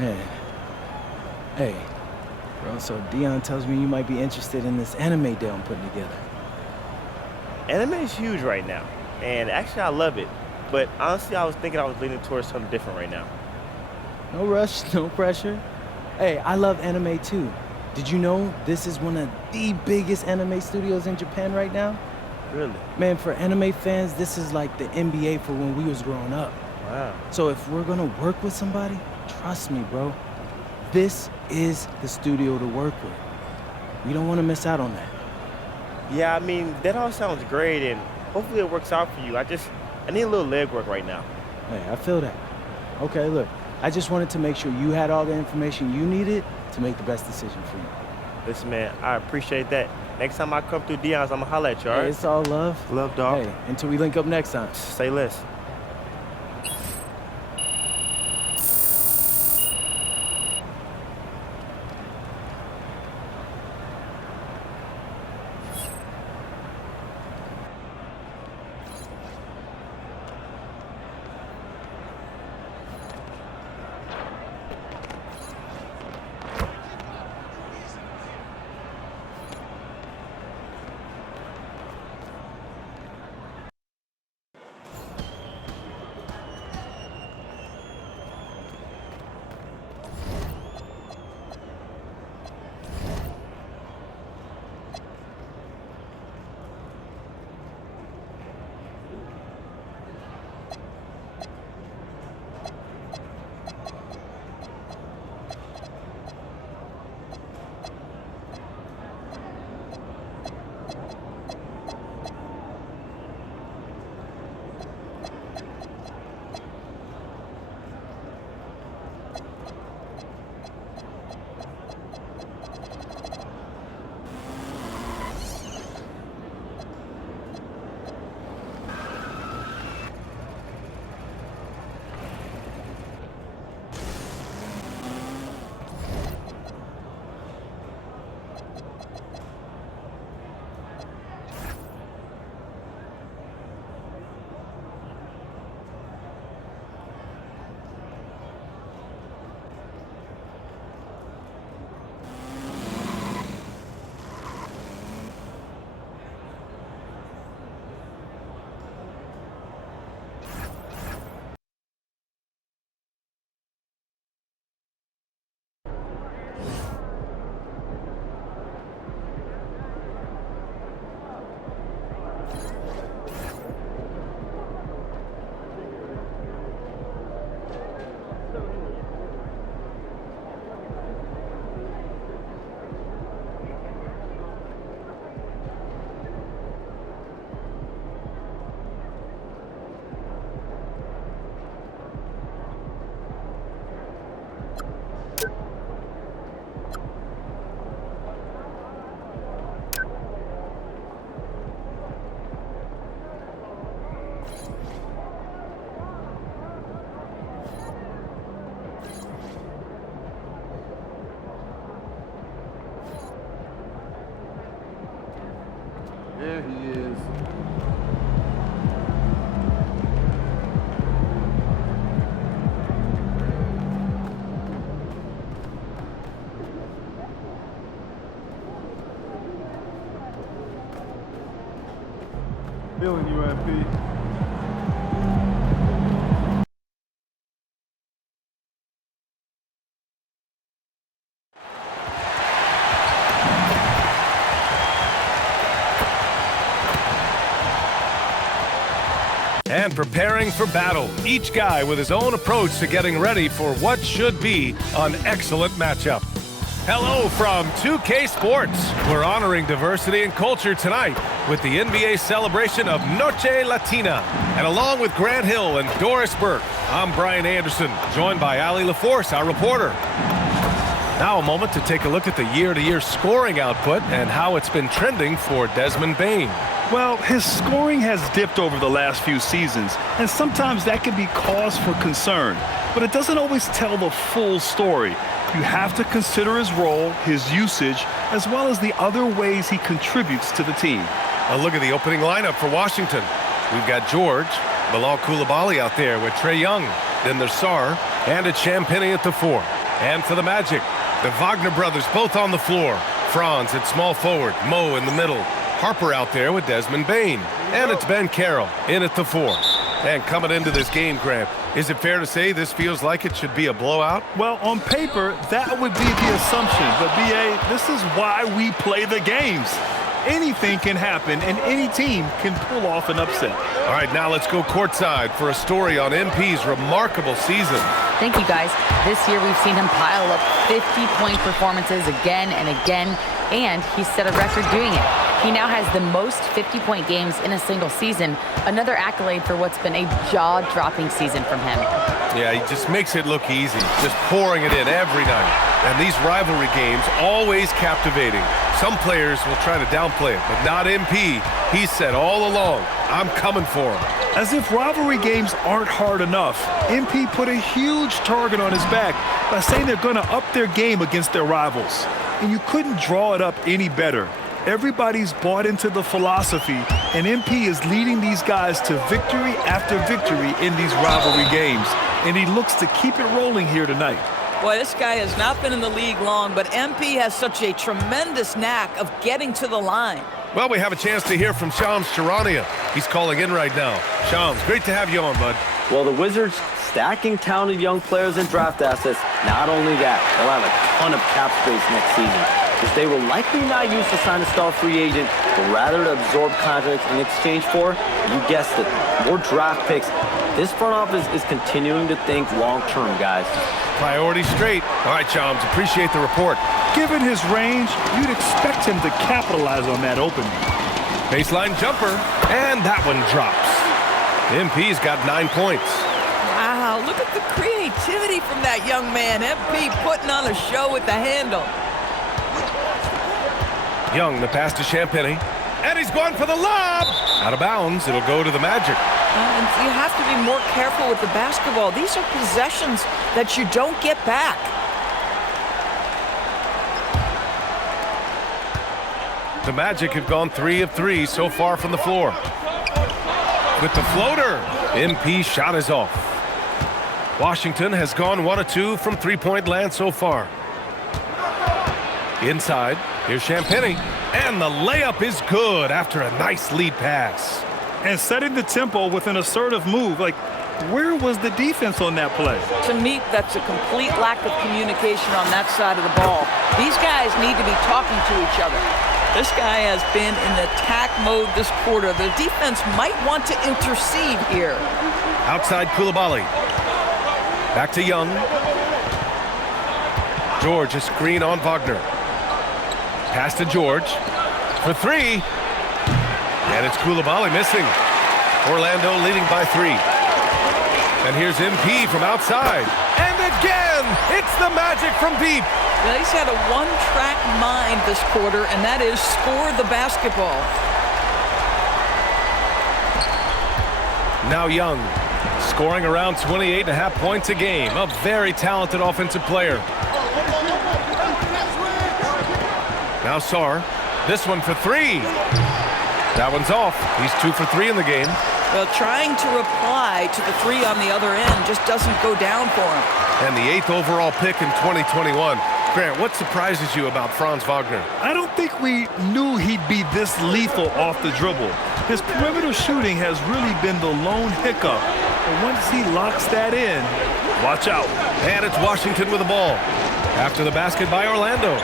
Man. Hey, bro, so Dion tells me you might be interested in this anime deal I'm putting together. Anime is huge right now, and actually I love it. But honestly, I was thinking I was leaning towards something different right now. No rush, no pressure. Hey, I love anime too. Did you know this is one of the biggest anime studios in Japan right now? Really? Man, for anime fans, this is like the NBA for when we was growing up. Wow. So if we're gonna work with somebody, trust me, bro, this is the studio to work with. We don't want to miss out on that. Yeah, I mean, that all sounds great, and hopefully it works out for you. I need a little legwork right now. Hey, I feel that. Okay, look, I just wanted to make sure you had all the information you needed to make the best decision for you. Listen, man, I appreciate that. Next time I come through Dion's, I'm gonna holler at you, all right? Hey, it's all love. Love, dog. Hey, until we link up next time. Say less. There he is. Feeling you, MP. And preparing for battle, each guy with his own approach to getting ready for what should be an excellent matchup. Hello from 2K Sports. We're honoring diversity and culture tonight with the NBA celebration of Noche Latina. And along with Grant Hill and Doris Burke, I'm Brian Anderson, joined by Ali LaForce, our reporter. Now a moment to take a look at the year-to-year scoring output and how it's been trending for Desmond Bane. Well, his scoring has dipped over the last few seasons, and sometimes that can be cause for concern. But it doesn't always tell the full story. You have to consider his role, his usage, as well as the other ways he contributes to the team. A look at the opening lineup for Washington. We've got George, Bilal Coulibaly out there with Trae Young, then there's Sarr, and it's Champagnie at the 4. And for the Magic, the Wagner brothers both on the floor. Franz at small forward, Mo in the middle. Harper out there with Desmond Bane. And it's Ben Carroll in at the 4. And coming into this game, Grant, is it fair to say this feels like it should be a blowout? Well, on paper, that would be the assumption. But, B.A., this is why we play the games. Anything can happen, and any team can pull off an upset. All right, now let's go courtside for a story on MP's remarkable season. Thank you, guys. This year, we've seen him pile up 50-point performances again and again, and he's set a record doing it. He now has the most 50-point games in a single season, another accolade for what's been a jaw-dropping season from him. Yeah, he just makes it look easy, just pouring it in every night. And these rivalry games, always captivating. Some players will try to downplay it, but not MP. He said all along, I'm coming for him. As if rivalry games aren't hard enough, MP put a huge target on his back by saying they're going to up their game against their rivals. And you couldn't draw it up any better. Everybody's bought into the philosophy, and MP is leading these guys to victory after victory in these rivalry games. And he looks to keep it rolling here tonight. Boy, this guy has not been in the league long, but MP has such a tremendous knack of getting to the line. Well, we have a chance to hear from Shams Charania. He's calling in right now. Shams, great to have you on, bud. Well, the Wizards stacking talented young players and draft assets. Not only that, they'll have a ton of cap space next season, because they will likely not use to sign a star free agent, but rather to absorb contracts in exchange for, you guessed it, more draft picks. This front office is continuing to think long-term, guys. Priorities straight. All right, Shams, appreciate the report. Given his range, you'd expect him to capitalize on that opening. Baseline jumper, and that one drops. MP's got 9 points. Wow, look at the creativity from that young man. MP putting on a show with the handle. Young, the pass to Champagny, and he's going for the lob. Out of bounds, it'll go to the Magic. And you have to be more careful with the basketball. These are possessions that you don't get back. The Magic have gone 3 of 3 so far from the floor. With the floater, MP's shot is off. Washington has gone 1 of 2 from three-point land so far. Inside, here's Champagny, and the layup is good after a nice lead pass. And setting the tempo with an assertive move. Like, where was the defense on that play? To me, that's a complete lack of communication on that side of the ball. These guys need to be talking to each other. This guy has been in attack mode this quarter. The defense might want to intercede here. Outside Coulibaly. Back to Young. George, a screen on Wagner. Pass to George for 3. And it's Coulibaly missing. Orlando leading by 3. And here's MP from outside. And again, it's the Magic from deep. Well, he's had a one-track mind this quarter, and that is score the basketball. Now Young, scoring around 28.5 points a game. A very talented offensive player. Now Sarr, this one for 3. That one's off. He's 2 for 3 in the game. Well, trying to reply to the 3 on the other end just doesn't go down for him. And the 8th overall pick in 2021. Grant, what surprises you about Franz Wagner? I don't think we knew he'd be this lethal off the dribble. His perimeter shooting has really been the lone hiccup. But once he locks that in, watch out. And it's Washington with the ball. After the basket by Orlando.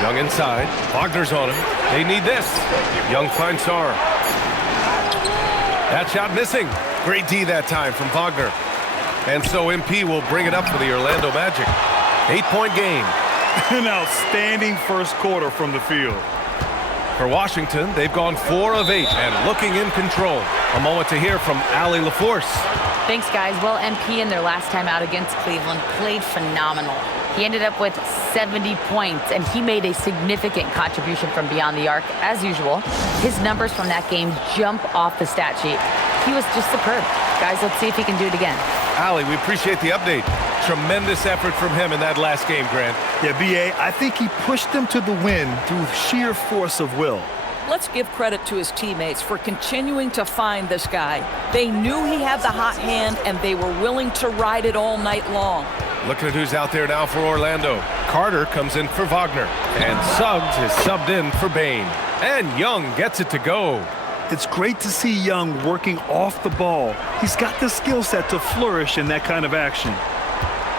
Young inside. Wagner's on him. They need this. Young finds Sarr. That shot missing. Great D that time from Wagner. And so MP will bring it up for the Orlando Magic. 8-point game. An outstanding first quarter from the field. For Washington, they've gone 4 of 8 and looking in control. A moment to hear from Allie LaForce. Thanks, guys. Well, MP in their last time out against Cleveland played phenomenal. He ended up with 70 points, and he made a significant contribution from beyond the arc, as usual. His numbers from that game jump off the stat sheet. He was just superb. Guys, let's see if he can do it again. Allie, we appreciate the update. Tremendous effort from him in that last game, Grant. Yeah, B.A., I think he pushed them to the win through sheer force of will. Let's give credit to his teammates for continuing to find this guy. They knew he had the hot hand, and they were willing to ride it all night long. Looking at who's out there now for Orlando. Carter comes in for Wagner. And Suggs is subbed in for Bain. And Young gets it to go. It's great to see Young working off the ball. He's got the skill set to flourish in that kind of action.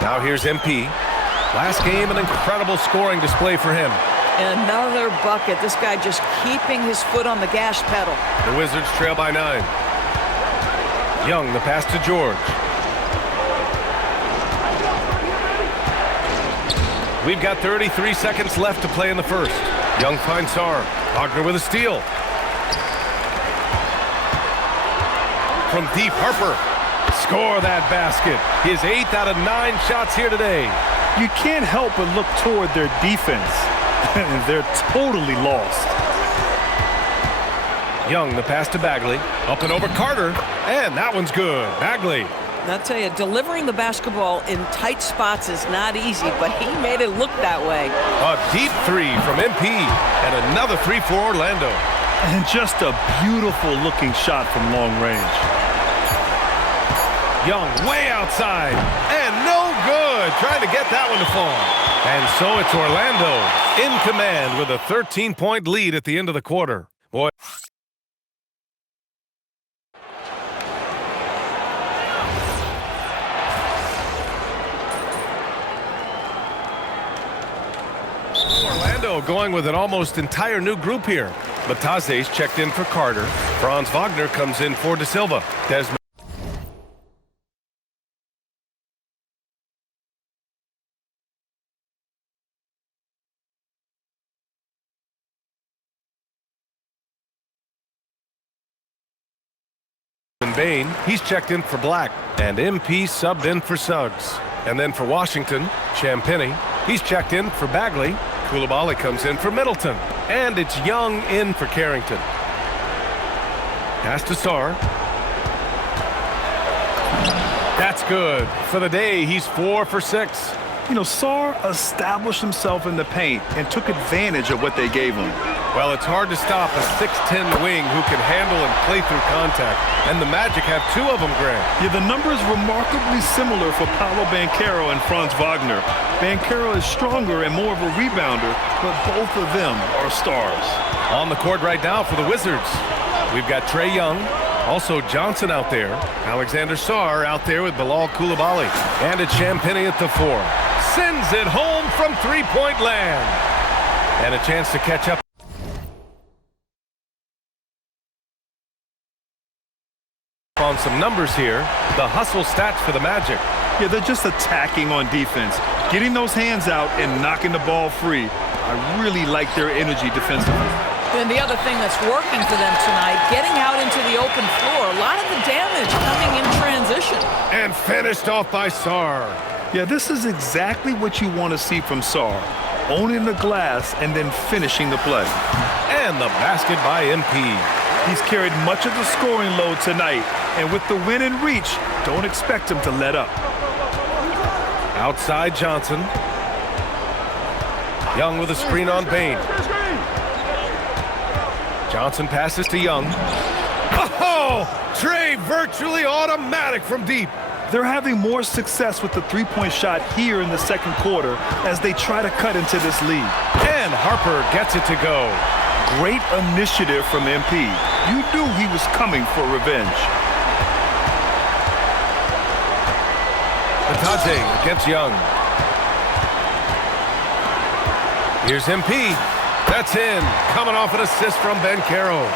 Now here's MP. Last game, an incredible scoring display for him. Another bucket. This guy just keeping his foot on the gas pedal. The Wizards trail by 9. Young, the pass to George. We've got 33 seconds left to play in the first. Young finds Sarr. Wagner with a steal. From deep, Harper. Score that basket. His 8th out of 9 shots here today. You can't help but look toward their defense. They're totally lost. Young, the pass to Bagley. Up and over Carter. And that one's good. Bagley. I'll tell you, delivering the basketball in tight spots is not easy, but he made it look that way. A deep 3 from MP. And another 3 for Orlando. And just a beautiful looking shot from long range. Young way outside. And no good. Trying to get that one to fall. And so it's Orlando in command with a 13-point lead at the end of the quarter. Boy. Orlando going with an almost entire new group here. Bataze's checked in for Carter. Franz Wagner comes in for De Silva. Desmond Bain, he's checked in for Black. And MP subbed in for Suggs. And then for Washington, Champagnie, he's checked in for Bagley. Coulibaly comes in for Middleton. And it's Young in for Carrington. Pass to Sarr. That's good. For the day, he's 4 for 6. You know, Sarr established himself in the paint and took advantage of what they gave him. Well, it's hard to stop a 6'10 wing who can handle and play through contact. And the Magic have 2 of them, Grant. Yeah, the numbers remarkably similar for Paolo Banchero and Franz Wagner. Banchero is stronger and more of a rebounder, but both of them are stars. On the court right now for the Wizards, we've got Trae Young, also Johnson out there, Alexander Sarr out there with Bilal Coulibaly, and it's Champagnie at the 4. Sends it home from three-point land. And a chance to catch up. On some numbers here, the hustle stats for the Magic. Yeah, they're just attacking on defense, getting those hands out and knocking the ball free. I really like their energy defensively. And the other thing that's working for them tonight, getting out into the open floor. A lot of the damage coming in transition. And finished off by Sarr. Yeah, this is exactly what you want to see from Sarr. Owning the glass and then finishing the play. And the basket by MP. He's carried much of the scoring load tonight, and with the win and reach, don't expect him to let up. Outside Johnson. Young with a screen on Bain. Johnson passes to Young. Oh! Trae virtually automatic from deep. They're having more success with the three-point shot here in the second quarter as they try to cut into this lead. And Harper gets it to go. Great initiative from MP. You knew he was coming for revenge. Bataze against Young. Here's MP. That's in. Coming off an assist from Banchero.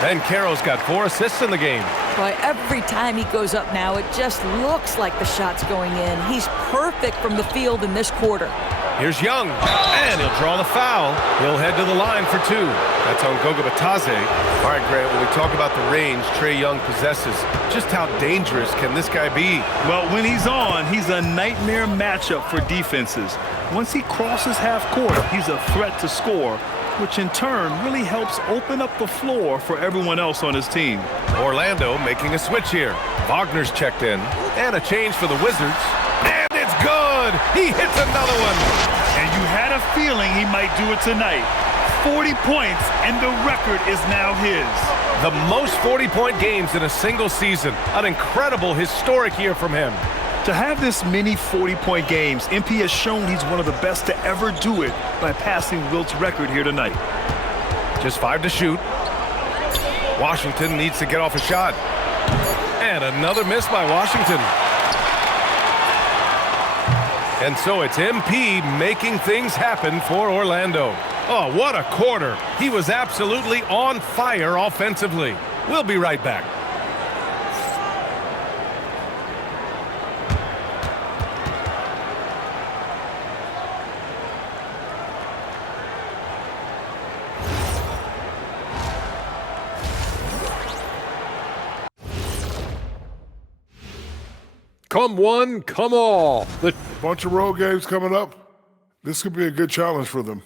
Banchero's got 4 assists in the game. Boy, every time he goes up now, it just looks like the shot's going in. He's perfect from the field in this quarter. Here's Young, and he'll draw the foul. He'll head to the line for 2. That's on Goga Bataze. All right, Grant, when we talk about the range Trae Young possesses, just how dangerous can this guy be? Well, when he's on, he's a nightmare matchup for defenses. Once he crosses half court, he's a threat to score, which in turn really helps open up the floor for everyone else on his team. Orlando making a switch here. Wagner's checked in, and a change for the Wizards. And it's good! He hits another one! And you had a feeling he might do it tonight. 40 points, and the record is now his. The most 40-point games in a single season. An incredible, historic year from him. To have this many 40-point games, MP has shown he's one of the best to ever do it by passing Wilt's record here tonight. Just 5 to shoot. Washington needs to get off a shot. And another miss by Washington. And so it's MP making things happen for Orlando. Oh, what a quarter. He was absolutely on fire offensively. We'll be right back. Come one, come all. Bunch of road games coming up. This could be a good challenge for them.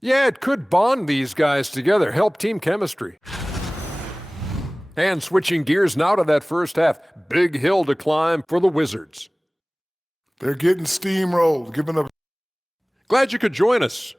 Yeah, it could bond these guys together, help team chemistry. And switching gears now to that first half. Big hill to climb for the Wizards. They're getting steamrolled, giving up. Glad you could join us.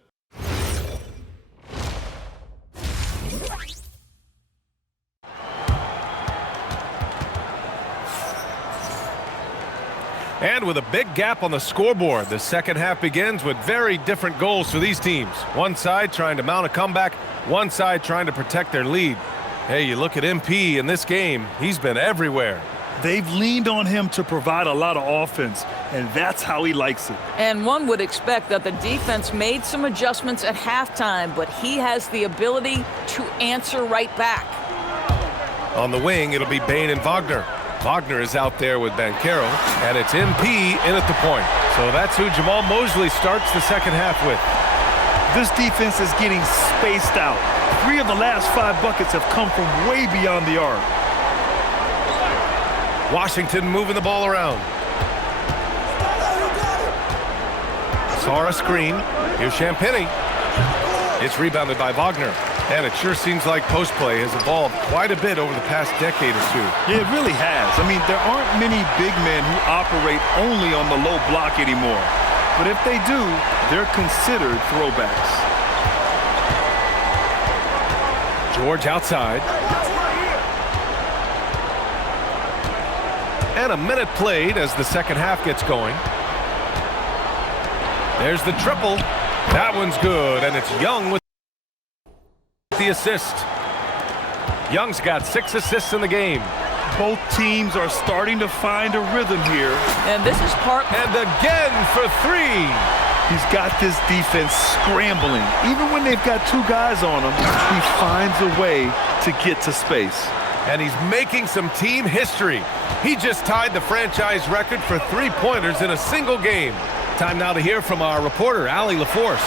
And with a big gap on the scoreboard, the second half begins with very different goals for these teams. One side trying to mount a comeback, one side trying to protect their lead. Hey, you look at MP in this game, he's been everywhere. They've leaned on him to provide a lot of offense, and that's how he likes it. And one would expect that the defense made some adjustments at halftime, but he has the ability to answer right back. On the wing, it'll be Bain and Wagner. Wagner is out there with Banchero, and it's MP in at the point. So that's who Jamal Mosley starts the second half with. This defense is getting spaced out. 3 of the last 5 buckets have come from way beyond the arc. Washington moving the ball around. Sara screen. Here's Champagny. It's rebounded by Wagner. And it sure seems like post play has evolved quite a bit over the past decade or two. Yeah, it really has. I mean, there aren't many big men who operate only on the low block anymore. But if they do, they're considered throwbacks. George outside. And a minute played as the second half gets going. There's the triple. That one's good, and it's Young with the assist. Young's got 6 assists in the game. Both teams are starting to find a rhythm here. And this is part. And again for 3. He's got this defense scrambling. Even when they've got 2 guys on him, he finds a way to get to space. And he's making some team history. He just tied the franchise record for 3-pointers in a single game. Time now to hear from our reporter, Allie LaForce.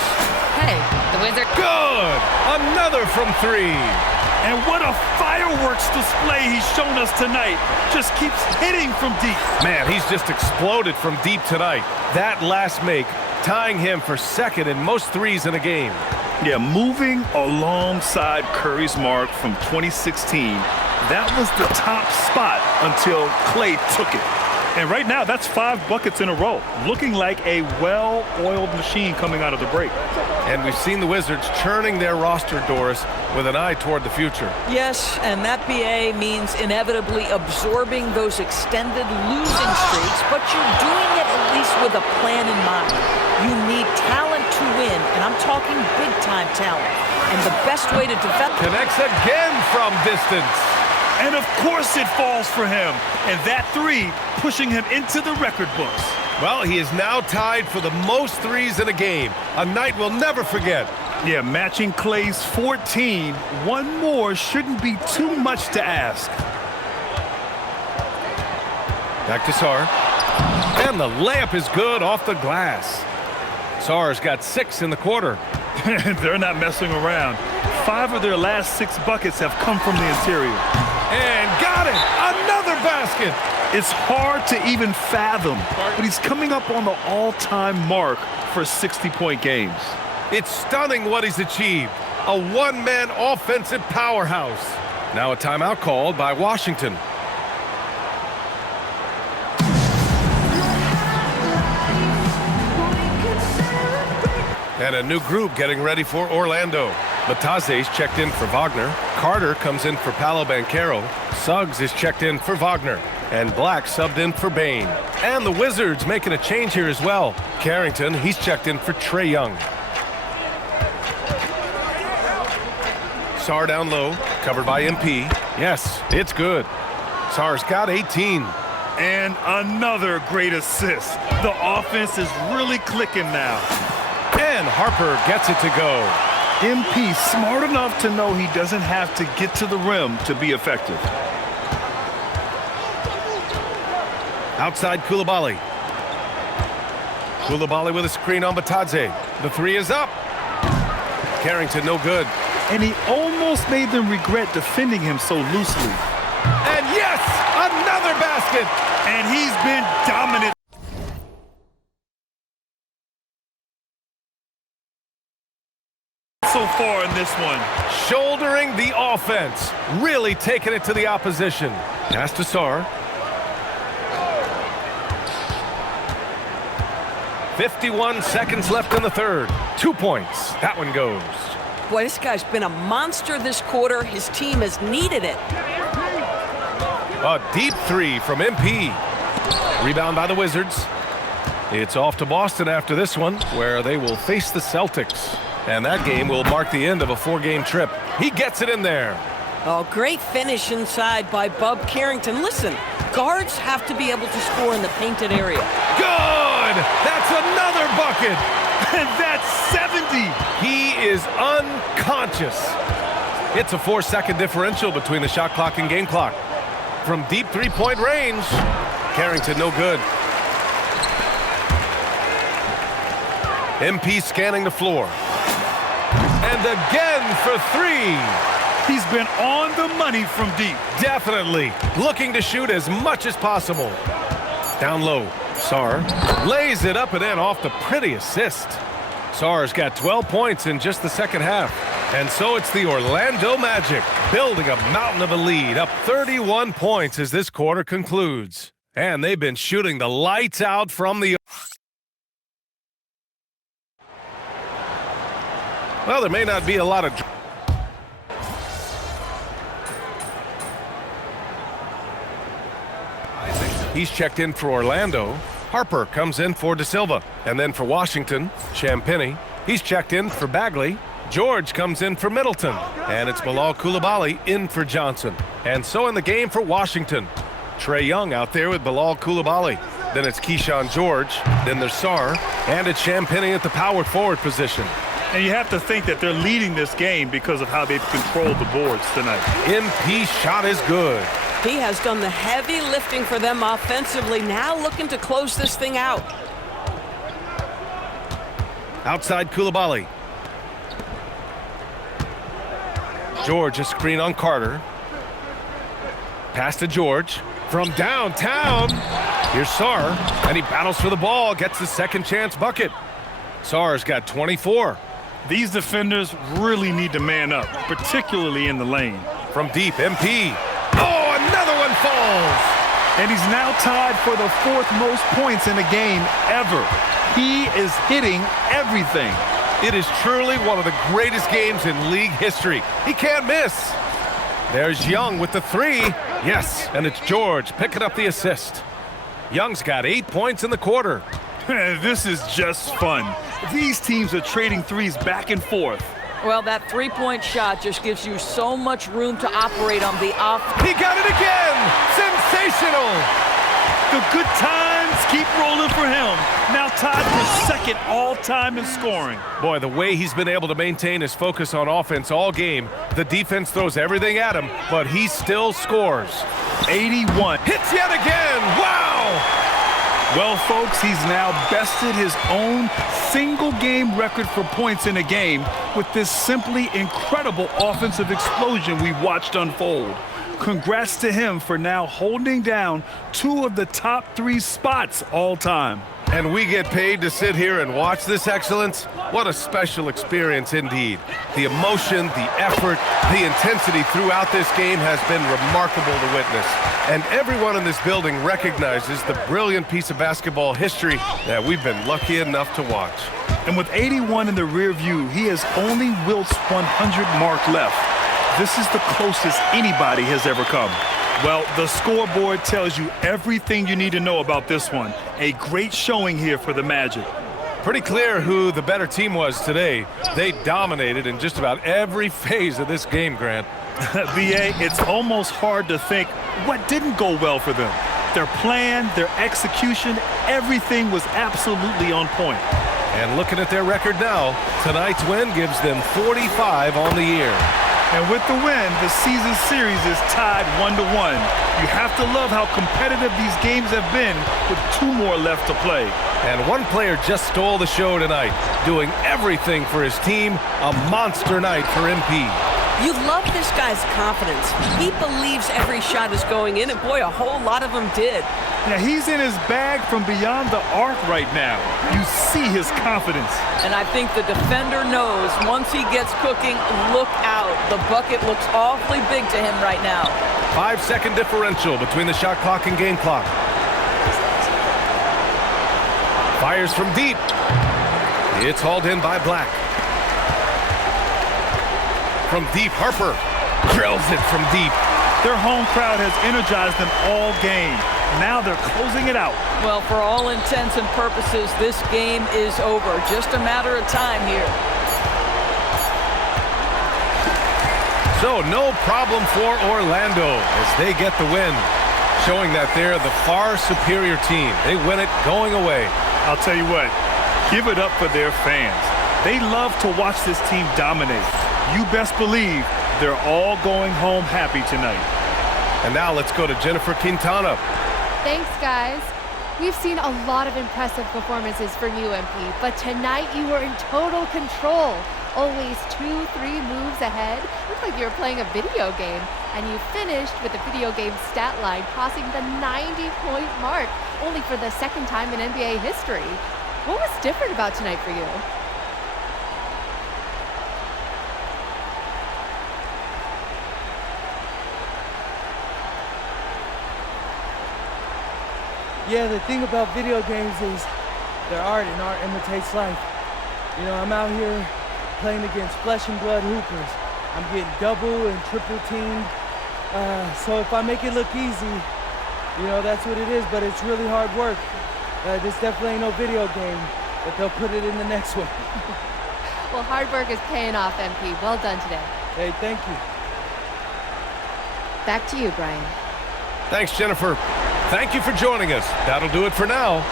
Hey, the Wizards. Good! Another from 3. And what a fireworks display he's shown us tonight. Just keeps hitting from deep. Man, he's just exploded from deep tonight. That last make, tying him for second in most threes in a game. Yeah, moving alongside Curry's mark from 2016. That was the top spot until Clay took it. And right now, that's 5 buckets in a row. Looking like a well-oiled machine coming out of the break. And we've seen the Wizards churning their roster, Doris, with an eye toward the future. Yes, and that BA means inevitably absorbing those extended losing streaks, but you're doing it at least with a plan in mind. You need talent to win, and I'm talking big-time talent. And the best way to develop... Connects again from distance. And of course it falls for him. And that 3 pushing him into the record books. Well, he is now tied for the most threes in a game. A night we'll never forget. Yeah, matching Clay's 14. One more shouldn't be too much to ask. Back to Sarr. And the layup is good off the glass. Sarr's got 6 in the quarter. They're not messing around. 5 of their last 6 buckets have come from the interior. And got it! Another basket! It's hard to even fathom, but he's coming up on the all-time mark for 60-point games. It's stunning what he's achieved. A one-man offensive powerhouse. Now a timeout called by Washington. And a new group getting ready for Orlando. Mataze's checked in for Wagner. Carter comes in for Paolo Banchero. Suggs is checked in for Wagner. And Black subbed in for Bain. And the Wizards making a change here as well. Carrington, he's checked in for Trae Young. Sarr down low, covered by MP. Yes, it's good. Sarr's got 18. And another great assist. The offense is really clicking now. And Harper gets it to go. MP smart enough to know he doesn't have to get to the rim to be effective. Outside Koulibaly. Koulibaly with a screen on Batadze. The three is up. Carrington no good. And he almost made them regret defending him so loosely. And yes, another basket. And he's been dominant. So far in this one. Shouldering the offense. Really taking it to the opposition. Pass to Sarr. 51 seconds left in the third. 2 points. That one goes. Boy, this guy's been a monster this quarter. His team has needed it. A deep three from MP. Rebound by the Wizards. It's off to Boston after this one, where they will face the Celtics. And that game will mark the end of a 4-game trip. He gets it in there. Oh, great finish inside by Bub Carrington. Listen, guards have to be able to score in the painted area. Good! That's another bucket! And that's 70! He is unconscious. It's a 4-second differential between the shot clock and game clock. From deep three-point range, Carrington no good. MP scanning the floor. And again for three. He's been on the money from deep. Definitely. Looking to shoot as much as possible. Down low. Sarr lays it up and in off the pretty assist. Sarr's got 12 points in just the second half. And so it's the Orlando Magic building a mountain of a lead, up 31 points as this quarter concludes. And they've been shooting the lights out from the... Well, there may not be a lot of... He's checked in for Orlando. Harper comes in for De Silva. And then for Washington, Champagnie. He's checked in for Bagley. George comes in for Middleton. And it's Bilal Koulibaly in for Johnson. And so in the game for Washington, Trae Young out there with Bilal Koulibaly. Then it's Keyshawn George. Then there's Sarr. And it's Champagnie at the power forward position. And you have to think that they're leading this game because of how they've controlled the boards tonight. MP's shot is good. He has done the heavy lifting for them offensively, now looking to close this thing out. Outside Koulibaly. George, a screen on Carter. Pass to George. From downtown. Here's Sarr, and he battles for the ball, gets the second chance bucket. Sarr's got 24. These defenders really need to man up, particularly in the lane. From deep, MP. Oh, another one falls. And he's now tied for the 4th most points in a game ever. He is hitting everything. It is truly one of the greatest games in league history. He can't miss. There's Young with the three. Yes, and it's George picking up the assist. Young's got 8 points in the quarter. This is just fun. These teams are trading threes back and forth. Well, that three-point shot just gives you so much room to operate on the off. He got it again! Sensational! The good times keep rolling for him. Now tied for second all-time in scoring. Boy, the way he's been able to maintain his focus on offense all game, the defense throws everything at him, but he still scores. 81. Hits yet again! Wow! Well, folks, he's now bested his own single-game record for points in a game with this simply incredible offensive explosion we watched unfold. Congrats to him for now holding down 2 of the top 3 spots all time. And we get paid to sit here and watch this excellence? What a special experience indeed. The emotion, the effort, the intensity throughout this game has been remarkable to witness. And everyone in this building recognizes the brilliant piece of basketball history that we've been lucky enough to watch. And with 81 in the rear view, he has only Wilt's 100 mark left. This is the closest anybody has ever come. Well, the scoreboard tells you everything you need to know about this one. A great showing here for the Magic. Pretty clear who the better team was today. They dominated in just about every phase of this game, Grant. BA, it's almost hard to think what didn't go well for them. Their plan, their execution, everything was absolutely on point. And looking at their record now, tonight's win gives them 45 on the year. And with the win, the season series is tied 1-1. You have to love how competitive these games have been with 2 more left to play. And one player just stole the show tonight, doing everything for his team. A monster night for MP. You love this guy's confidence. He believes every shot is going in, and boy, a whole lot of them did. Now, he's in his bag from beyond the arc right now. You see his confidence. And I think the defender knows once he gets cooking, look out. The bucket looks awfully big to him right now. 5-second differential between the shot clock and game clock. Fires from deep. It's hauled in by Black. From deep, Harper drills it from deep. Their home crowd has energized them all game. Now they're closing it out. Well, for all intents and purposes, this game is over. Just a matter of time here. So no problem for Orlando as they get the win, showing that they're the far superior team. They win it going away. I'll tell you what, give it up for their fans. They love to watch this team dominate. You best believe they're all going home happy tonight. And now let's go to Jennifer Quintana. Thanks, guys. We've seen a lot of impressive performances from you, MP, but tonight you were in total control. Always 2-3 moves ahead. Looked like you were playing a video game. And you finished with the video game stat line crossing the 90-point mark, only for the second time in NBA history. What was different about tonight for you? Yeah, the thing about video games is they're art, and art imitates life. You know, I'm out here playing against flesh and blood hoopers. I'm getting double and triple teamed. So if I make it look easy, you know, that's what it is, but it's really hard work. This definitely ain't no video game, but they'll put it in the next one. Well, hard work is paying off, MP. Well done today. Hey, thank you. Back to you, Brian. Thanks, Jennifer. Thank you for joining us. That'll do it for now.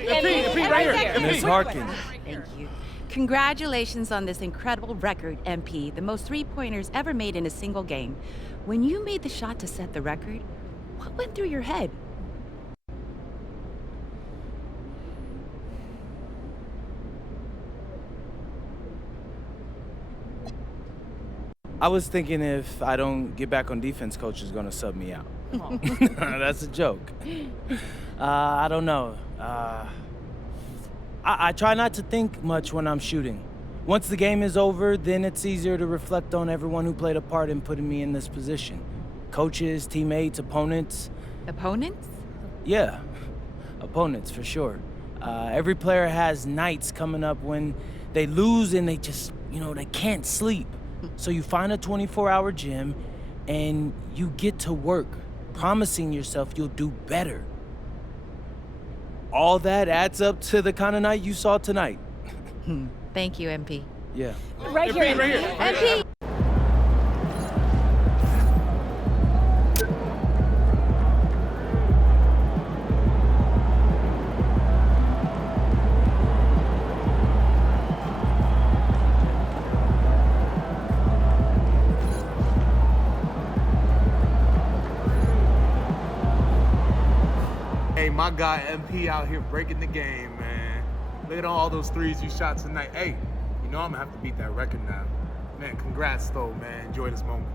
MP, right here. Miss Harkins. Thank you. Congratulations on this incredible record, MP. The most three-pointers ever made in a single game. When you made the shot to set the record, what went through your head? I was thinking if I don't get back on defense, coach is going to sub me out. That's a joke. I don't know. I try not to think much when I'm shooting. Once the game is over, then it's easier to reflect on everyone who played a part in putting me in this position. Coaches, teammates, opponents. Opponents? Yeah, opponents for sure. Every player has nights coming up when they lose and they just, they can't sleep. So you find a 24-hour gym and you get to work, promising yourself you'll do better. All that adds up to the kind of night you saw tonight. Thank you, MP. Yeah. Right here, MP. Hey, my guy MP out here breaking the game, man. Look at all those threes you shot tonight. Hey, I'm gonna have to beat that record now. Man, congrats though, man. Enjoy this moment.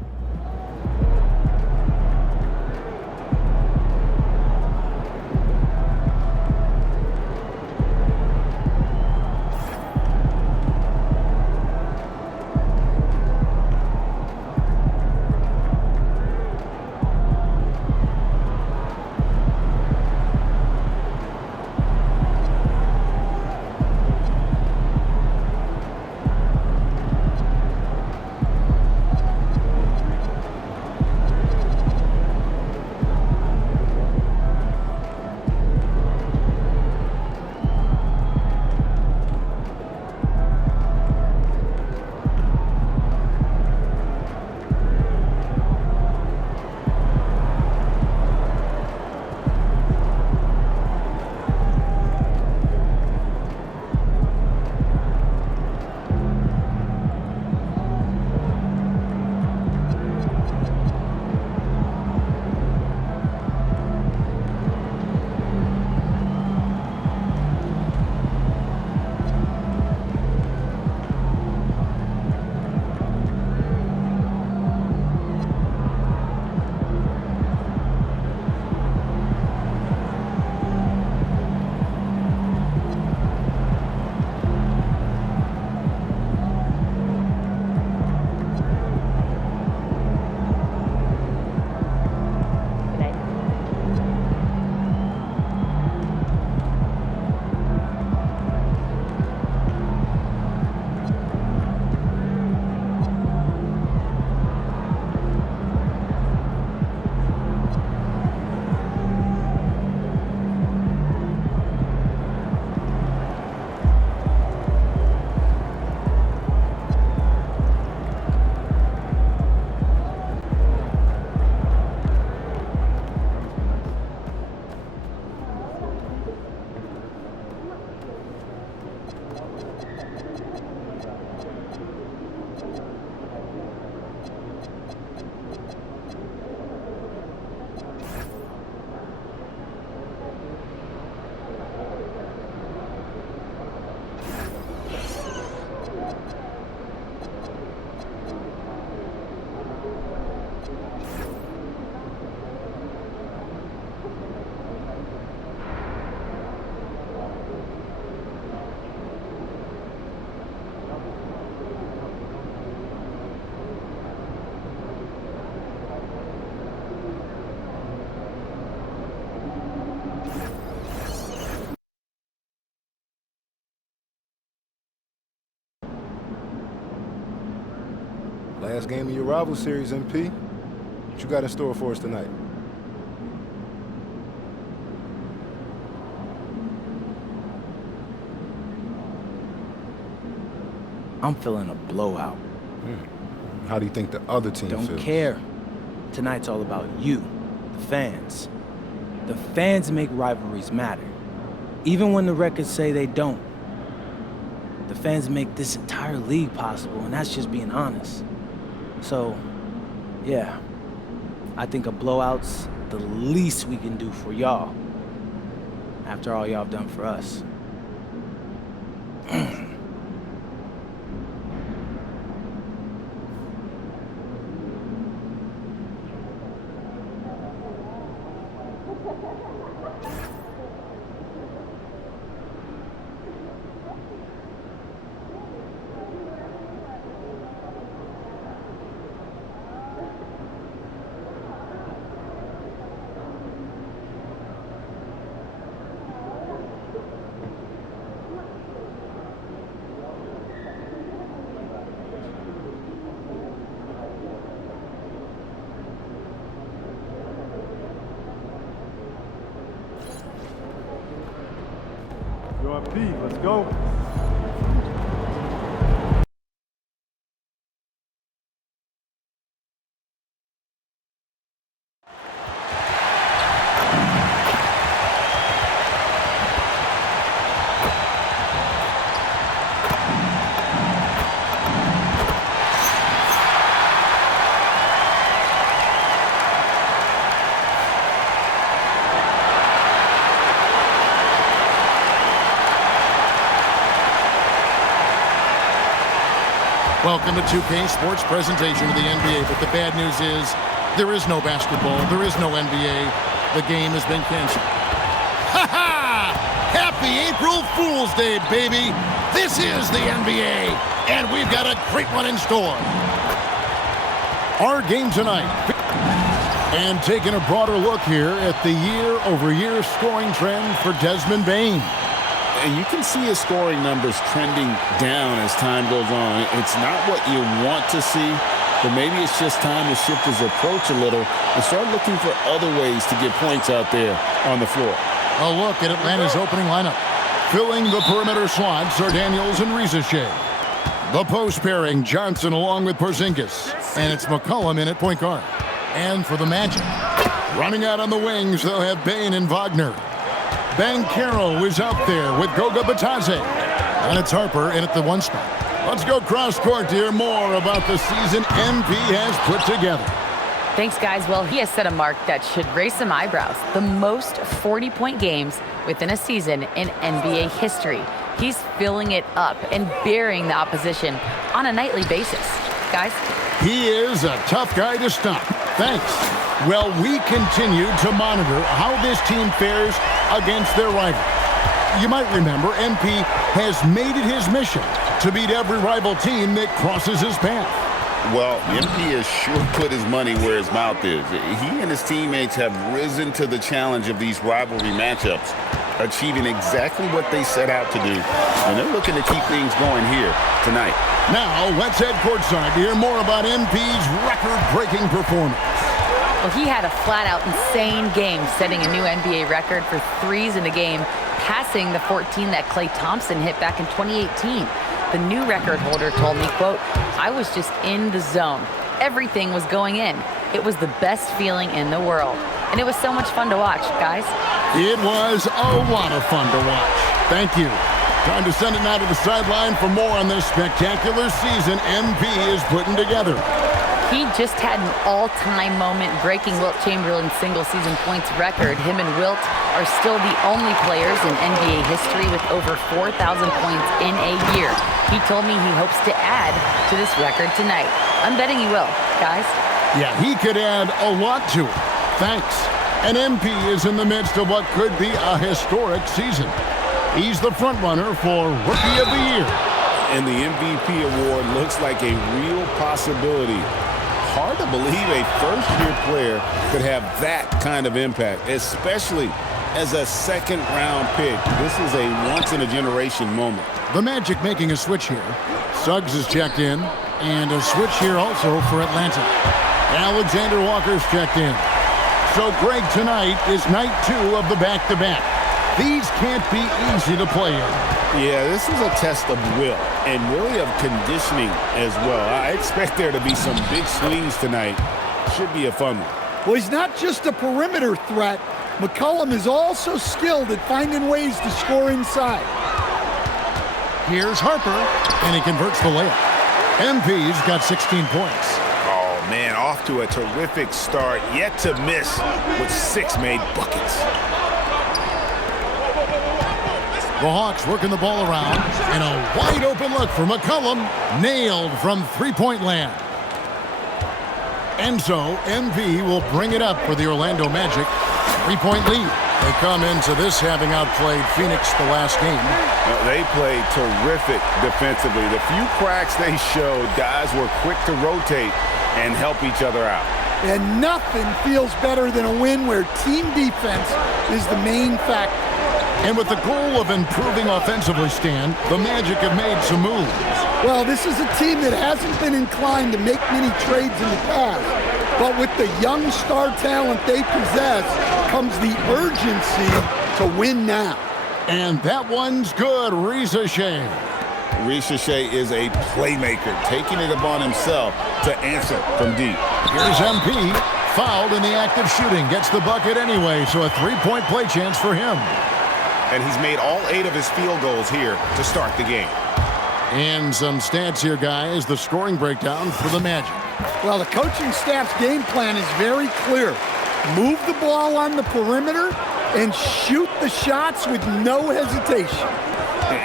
Last game of your rival series, MP. What you got in store for us tonight? I'm feeling a blowout. How do you think the other team feels? Don't care. Tonight's all about you, the fans. The fans make rivalries matter, even when the records say they don't. The fans make this entire league possible, and that's just being honest. So, yeah, I think a blowout's the least we can do for y'all, after all y'all have done for us. Let's go. Welcome to 2K Sports presentation of the NBA, but the bad news is there is no basketball, there is no NBA. The game has been canceled. Ha ha! Happy April Fool's Day, baby! This is the NBA, and we've got a great one in store. Our game tonight. And taking a broader look here at the year-over-year scoring trend for Desmond Bane. And you can see his scoring numbers trending down as time goes on. It's not what you want to see, but maybe it's just time to shift his approach a little and start looking for other ways to get points out there on the floor. A look at Atlanta's opening lineup. Filling the perimeter slots are Daniels and Rizachet. The post pairing, Johnson along with Porzingis. And it's McCollum in at point guard. And for the Magic, running out on the wings, they'll have Bane and Wagner. Banchero is out there with Goga Batadze. And it's Harper in at the one spot. Let's go cross court to hear more about the season MP has put together. Thanks, guys. Well, he has set a mark that should raise some eyebrows. The most 40-point games within a season in NBA history. He's filling it up and burying the opposition on a nightly basis. Guys? He is a tough guy to stop. Thanks. Well, we continue to monitor how this team fares against their rival. You might remember MP has made it his mission to beat every rival team that crosses his path. Well, MP has sure put his money where his mouth is. He and his teammates have risen to the challenge of these rivalry matchups, achieving exactly what they set out to do. And they're looking to keep things going here tonight. Now, let's head courtside to hear more about MP's record-breaking performance. Well, he had a flat-out insane game, setting a new NBA record for threes in a game, passing the 14 that Klay Thompson hit back in 2018. The new record holder told me, quote, "I was just in the zone. Everything was going in. It was the best feeling in the world. And it was so much fun to watch, guys." It was a lot of fun to watch. Thank you. Time to send it now to the sideline for more on this spectacular season MP is putting together. He just had an all-time moment breaking Wilt Chamberlain's single-season points record. Him and Wilt are still the only players in NBA history with over 4,000 points in a year. He told me he hopes to add to this record tonight. I'm betting he will, guys. Yeah, he could add a lot to it. Thanks. And MP is in the midst of what could be a historic season. He's the front-runner for Rookie of the Year. And the MVP award looks like a real possibility. Hard to believe a first-year player could have that kind of impact, especially as a second-round pick. This is a once-in-a-generation moment. The Magic making a switch here. Suggs is checked in, And a switch here also for Atlanta. Alexander Walker's checked in. So Greg, tonight is night 2 of the back-to-back. These can't be easy to play in. Yeah, this is a test of will and really of conditioning as well. I expect there to be some big swings tonight. Should be a fun one. Well, he's not just a perimeter threat. McCollum is also skilled at finding ways to score inside. Here's Harper, and he converts the layup. MP's got 16 points. Oh, man, off to a terrific start. Yet to miss with 6 made buckets. The Hawks working the ball around, and a wide open look for McCollum. Nailed from three-point land. And so MP will bring it up for the Orlando Magic. 3-point lead. They come into this having outplayed Phoenix the last game. They played terrific defensively. The few cracks they showed, guys were quick to rotate and help each other out. And nothing feels better than a win where team defense is the main factor. And with the goal of improving offensively, Stan, the Magic have made some moves. Well, this is a team that hasn't been inclined to make many trades in the past. But with the young star talent they possess comes the urgency to win now. And that one's good, Ricochet. Ricochet is a playmaker, taking it upon himself to answer from deep. Here's MP, fouled in the act of shooting. Gets the bucket anyway, so a 3-point play chance for him. And he's made all 8 of his field goals here to start the game. And some stats here, guys. The scoring breakdown for the Magic. Well, the coaching staff's game plan is very clear. Move the ball on the perimeter and shoot the shots with no hesitation.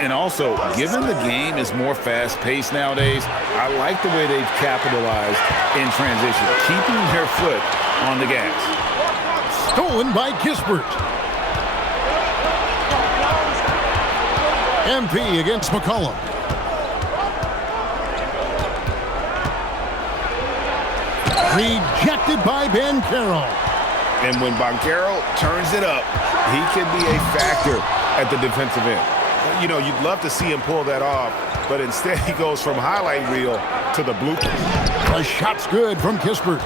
And also, given the game is more fast-paced nowadays, I like the way they've capitalized in transition, keeping their foot on the gas. Stolen by Kispert. MP against McCollum. Rejected by Banchero. And when Banchero turns it up, he can be a factor at the defensive end. You know, you'd love to see him pull that off, but instead he goes from highlight reel to the bloopers. The shot's good from Kispert.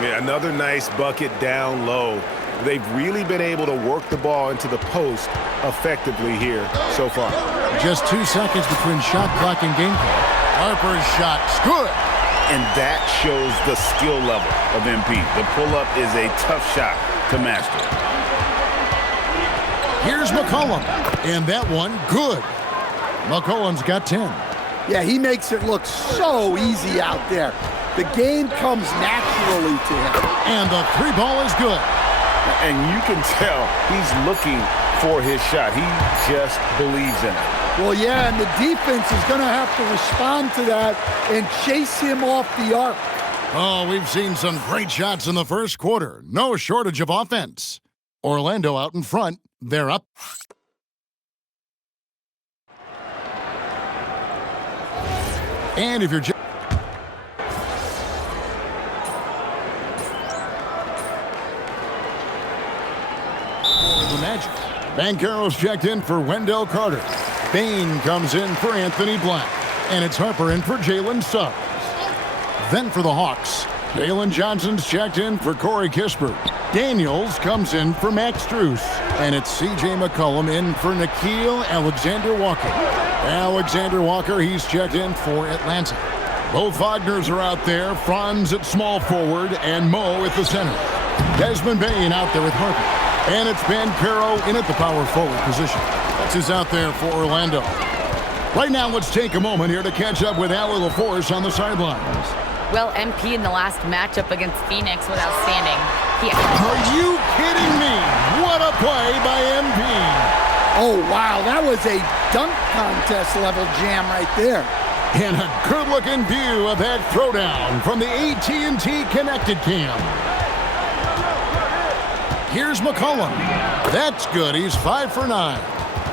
Yeah, another nice bucket down low. They've really been able to work the ball into the post effectively here so far. Just 2 seconds between shot clock and game clock. Harper's shot's good. And that shows the skill level of MP. The pull-up is a tough shot to master. Here's McCollum. And that one, good. McCollum's got 10. Yeah, he makes it look so easy out there. The game comes naturally to him. And the 3-ball is good. And you can tell he's looking for his shot. He just believes in it. Well, yeah, and the defense is going to have to respond to that and chase him off the arc. Oh, we've seen some great shots in the first quarter. No shortage of offense. Orlando out in front. They're up. And if you're the Magic. Banchero's checked in for Wendell Carter. Bain comes in for Anthony Black. And it's Harper in for Jalen Suggs. Then for the Hawks, Jalen Johnson's checked in for Corey Kispert. Daniels comes in for Max Strus. And it's C.J. McCollum in for Nickeil Alexander-Walker. Alexander-Walker, he's checked in for Atlanta. Both Wagners are out there. Franz at small forward and Mo at the center. Desmond Bain out there with Harper. And it's Banchero in at the power forward position. That's who's out there for Orlando. Right now, let's take a moment here to catch up with Allie LaForce on the sidelines. Well, MP in the last matchup against Phoenix was outstanding. Are you kidding me? What a play by MP. Oh, wow, that was a dunk contest level jam right there. And a good-looking view of that throwdown from the AT&T Connected Cam. Here's McCollum. That's good. He's 5 for 9.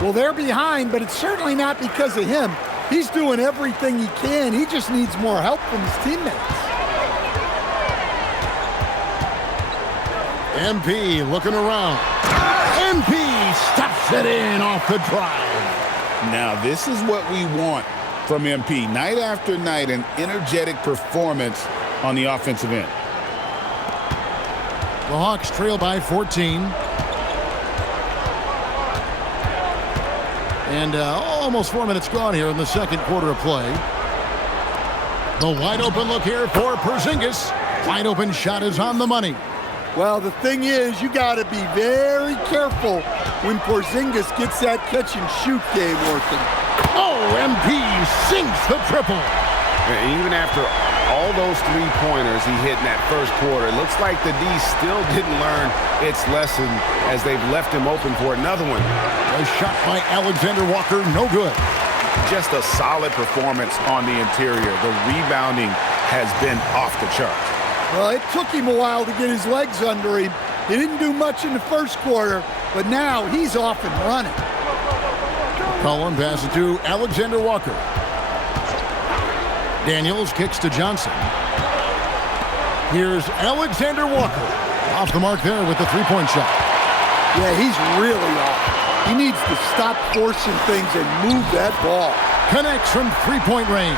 Well, they're behind, but it's certainly not because of him. He's doing everything he can. He just needs more help from his teammates. MP looking around. MP stops it in off the drive. Now, this is what we want from MP. Night after night, an energetic performance on the offensive end. The Hawks trail by 14. And almost 4 minutes gone here in the second quarter of play. The wide open look here for Porzingis. Wide open shot is on the money. Well, the thing is, you got to be very careful when Porzingis gets that catch and shoot game working. Oh, MP sinks the triple. And even after all those three-pointers he hit in that first quarter, it looks like the D still didn't learn its lesson as they've left him open for another one. A shot by Alexander Walker, no good. Just a solid performance on the interior. The rebounding has been off the charts. Well, it took him a while to get his legs under him. He didn't do much in the first quarter, but now he's off and running. Cullen passes to Alexander Walker. Daniels kicks to Johnson. Here's Alexander Walker. Off the mark there with the three-point shot. Yeah, he's really off. He needs to stop forcing things and move that ball. Connects from three-point range.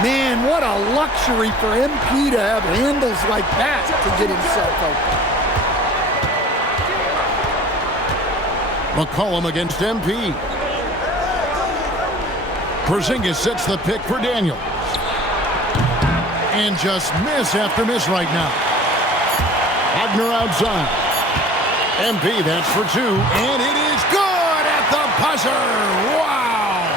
Man, what a luxury for MP to have handles like that to get himself open. McCollum against MP. Porzingis sets the pick for Daniels. And just miss after miss right now. Wagner outside. MP, that's for two. And it is good at the buzzer. Wow!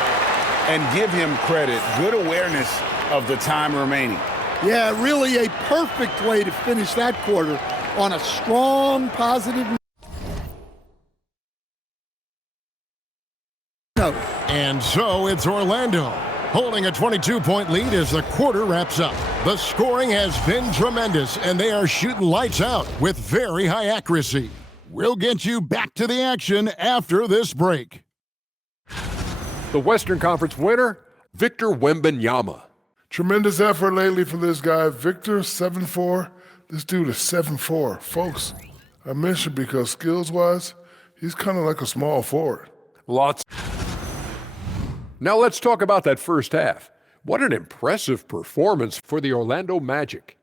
And give him credit. Good awareness of the time remaining. Yeah, really a perfect way to finish that quarter on a strong, positive note. And so it's Orlando holding a 22-point lead as the quarter wraps up. The scoring has been tremendous, and they are shooting lights out with very high accuracy. We'll get you back to the action after this break. The Western Conference winner, Victor Wembanyama. Tremendous effort lately for this guy. Victor, 7'4". This dude is 7'4". Folks, I mentioned because skills-wise, he's kind of like a small forward. Lots. Now let's talk about that first half. What an impressive performance for the Orlando Magic.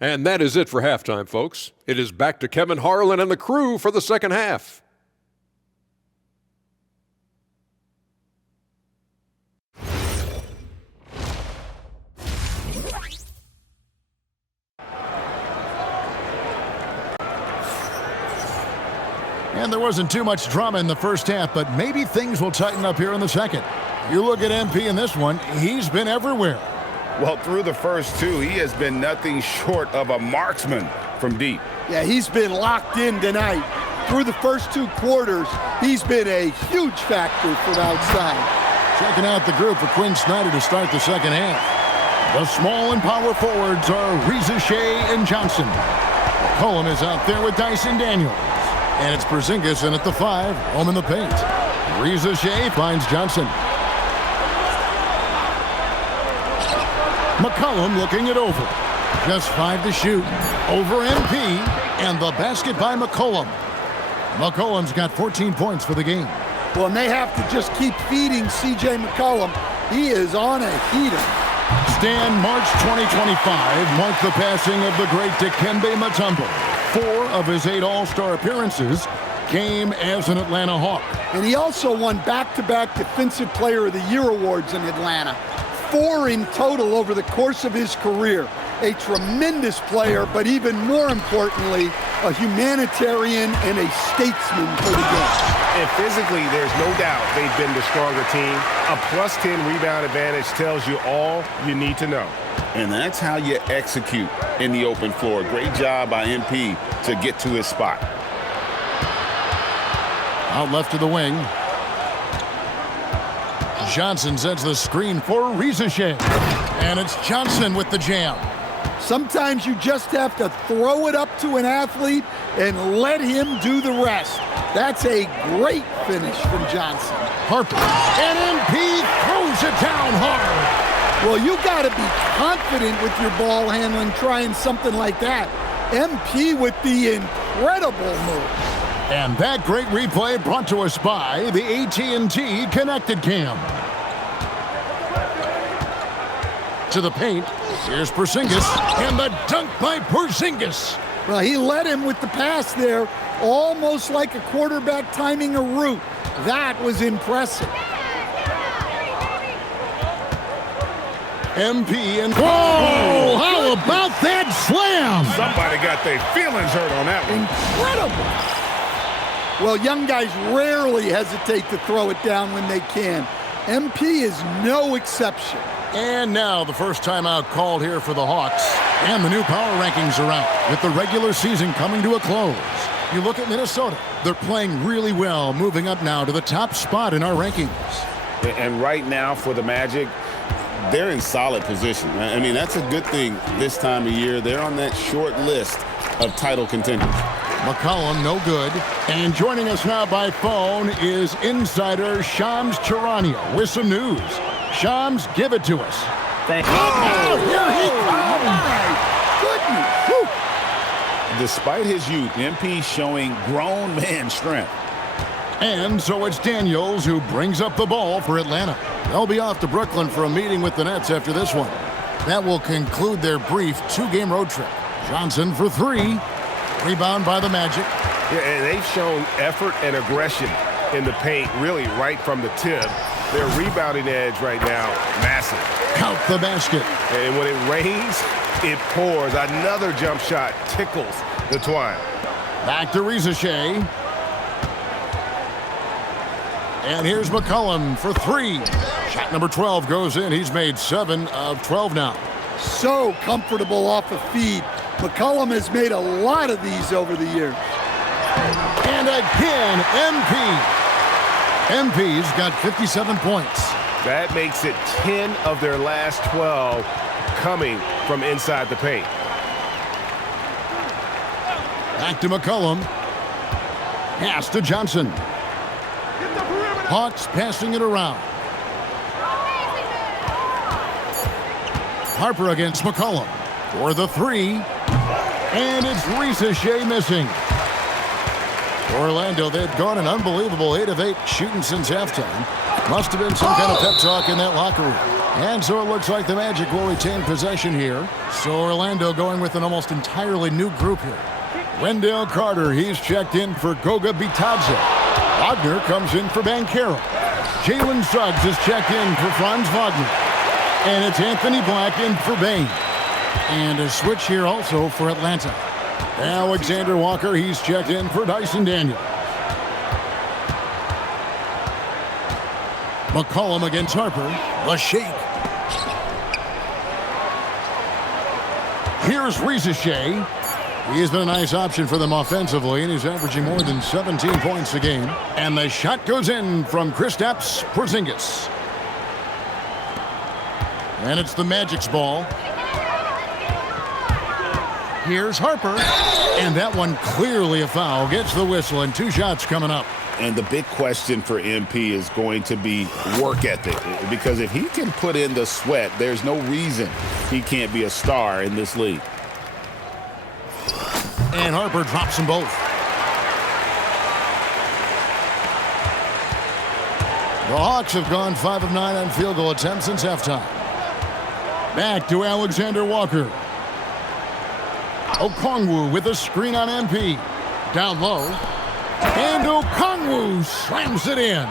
And that is it for halftime, folks. It is back to Kevin Harlan and the crew for the second half. And there wasn't too much drama in the first half, but maybe things will tighten up here in the second. You look at MP in this one, he's been everywhere. Well, through the first two, he has been nothing short of a marksman from deep. Yeah, he's been locked in tonight. Through the first two quarters, he's been a huge factor from outside. Checking out the group for Quinn Snyder to start the second half. The small and power forwards are Reza Shea and Johnson. McCollum is out there with Dyson Daniels. And it's Porzingis in at the 5, home in the paint. Reza Shea finds Johnson. McCollum looking it over. Just 5 to shoot. Over MP, and the basket by McCollum. McCollum's got 14 points for the game. Well, and they have to just keep feeding C.J. McCollum. He is on a heater. Stan, March 2025 marked the passing of the great Dikembe Mutombo. 4 of his 8 All-Star appearances came as an Atlanta Hawk. And he also won back-to-back Defensive Player of the Year awards in Atlanta. 4 in total over the course of his career. A tremendous player, but even more importantly, a humanitarian and a statesman for the game. And physically, there's no doubt they've been the stronger team. A +10 rebound advantage tells you all you need to know. And that's how you execute in the open floor. Great job by MP to get to his spot. Out left to the wing. Johnson sets the screen for Reza Shea. And it's Johnson with the jam. Sometimes you just have to throw it up to an athlete and let him do the rest. That's a great finish from Johnson. Harper. And MP throws it down hard. Well, you got to be confident with your ball handling trying something like that. MP with the incredible move. And that great replay brought to us by the AT&T Connected Cam. To the paint. Here's Porzingis. And the dunk by Porzingis. Well, he led him with the pass there, almost like a quarterback timing a route. That was impressive. MP and... Whoa! How about that slam? Somebody got their feelings hurt on that one. Incredible. Well, young guys rarely hesitate to throw it down when they can. MP is no exception. And now the first timeout called here for the Hawks. And the new power rankings are out, with the regular season coming to a close. You look at Minnesota. They're playing really well, moving up now to the top spot in our rankings. And right now for the Magic, they're in solid position. I mean, that's a good thing this time of year. They're on that short list of title contenders. McCollum, no good. And joining us now by phone is insider Shams Charania with some news. Shams, give it to us. Thank you. Oh, here he comes! Goodness. Woo. Despite his youth, MP showing grown man strength. And so it's Daniels who brings up the ball for Atlanta. They'll be off to Brooklyn for a meeting with the Nets after this one. That will conclude their brief two-game road trip. Johnson for three. Rebound by the Magic. Yeah, and they've shown effort and aggression in the paint, really right from the tip. Their rebounding edge right now, massive. Count the basket. And when it rains, it pours. Another jump shot tickles the twine. Back to Rizachet. And here's McCollum for three. Shot number 12 goes in. He's made 7 of 12 now. So comfortable off a feed. McCollum has made a lot of these over the years. And again, MP's got 57 points. That makes it 10 of their last 12 coming from inside the paint. Back to McCollum. Pass to Johnson. Hawks passing it around. Harper against McCollum for the three. And it's Rizachet missing. Orlando, they'd gone an unbelievable 8 of 8 shooting since halftime. Must have been some kind of pep talk in that locker room. And so it looks like the Magic will retain possession here. So Orlando going with an almost entirely new group here. Wendell Carter, he's checked in for Goga Bitadze. Wagner comes in for Banchero. Jalen Suggs is checked in for Franz Wagner. And it's Anthony Black in for Bain. And a switch here also for Atlanta. Alexander Walker, he's checked in for Dyson Daniels. McCollum against Harper. The shake. Here's Rizachet. He has been a nice option for them offensively, and he's averaging more than 17 points a game. And the shot goes in from Kristaps Porzingis. And it's the Magic's ball. Here's Harper. And that one clearly a foul. Gets the whistle, and 2 shots coming up. And the big question for MP is going to be work ethic. Because if he can put in the sweat, there's no reason he can't be a star in this league. And Harper drops them both. The Hawks have gone 5 of 9 on field goal attempts since halftime. Back to Alexander Walker. Okongwu with a screen on MP. Down low. And Okongwu slams it in.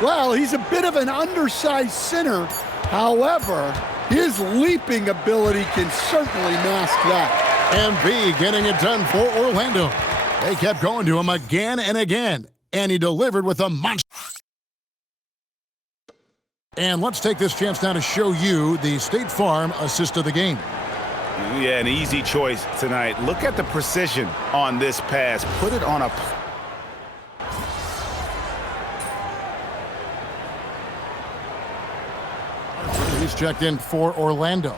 Well, he's a bit of an undersized center. However, his leaping ability can certainly mask that. MP getting it done for Orlando. They kept going to him again and again. And he delivered with a monster. And let's take this chance now to show you the State Farm assist of the game. Yeah, an easy choice tonight. Look at the precision on this pass. Put it on a... He's checked in for Orlando.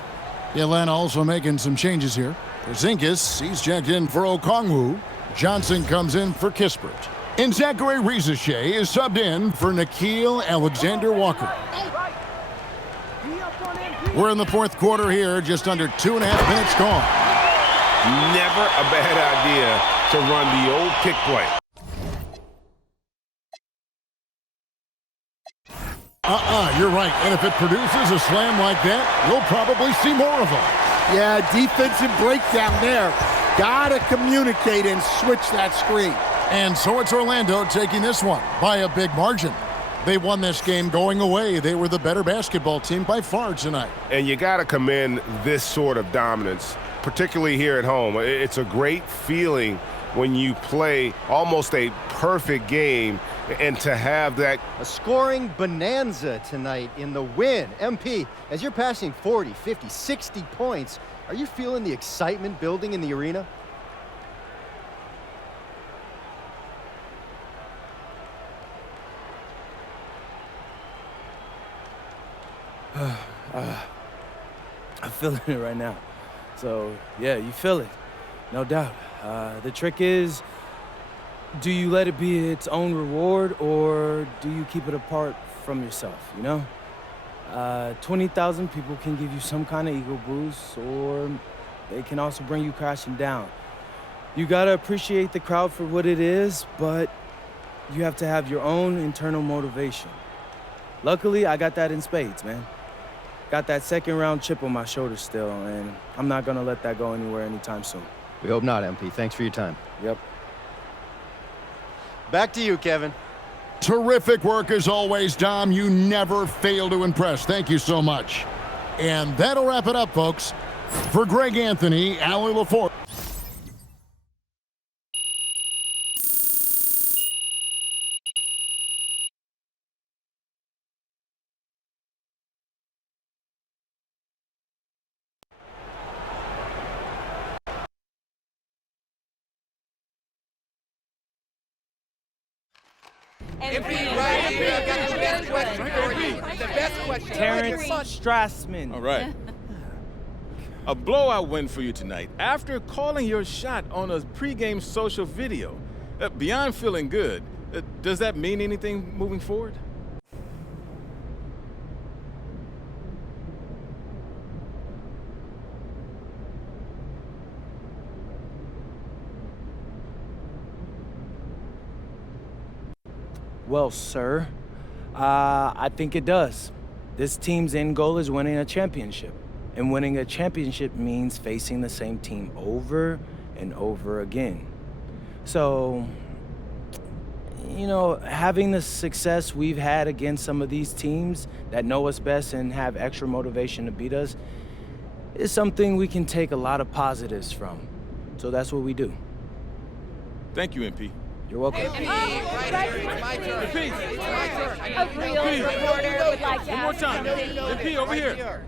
Atlanta also making some changes here. Porzingis, he's checked in for Okongwu. Johnson comes in for Kispert. And Zachary Rizachet is subbed in for Nickeil Alexander-Walker. We're in the fourth quarter here, just under 2.5 minutes gone. Never a bad idea to run the old kick play. You're right. And if it produces a slam like that, you'll probably see more of them. Yeah, defensive breakdown there. Gotta communicate and switch that screen. And so it's Orlando taking this one by a big margin. They won this game going away. They were the better basketball team by far tonight. And you got to commend this sort of dominance, particularly here at home. It's a great feeling when you play almost a perfect game and to have that. A scoring bonanza tonight in the win. MP, as you're passing 40, 50, 60 points, are you feeling the excitement building in the arena? I'm feeling it right now. So, yeah, you feel it, no doubt. The trick is, do you let it be its own reward, or do you keep it apart from yourself, you know? 20,000 people can give you some kind of ego boost, or they can also bring you crashing down. You gotta appreciate the crowd for what it is, but you have to have your own internal motivation. Luckily, I got that in spades, man. Got that second round chip on my shoulder still, and I'm not gonna let that go anywhere anytime soon. We hope not, MP. Thanks for your time. Yep. Back to you, Kevin. Terrific work as always, Dom. You never fail to impress. Thank you so much. And that'll wrap it up, folks. For Greg Anthony, Allie LaForce. Terrence Strassman. All right. A blowout win for you tonight after calling your shot on a pregame social video. Beyond feeling good, does that mean anything moving forward? Well, sir, I think it does. This team's end goal is winning a championship. And winning a championship means facing the same team over and over again. So, you know, having the success we've had against some of these teams that know us best and have extra motivation to beat us is something we can take a lot of positives from. So that's what we do. Thank you, MP. You're welcome. MP, A real reporter would like to one more ask time. something. MP, over here.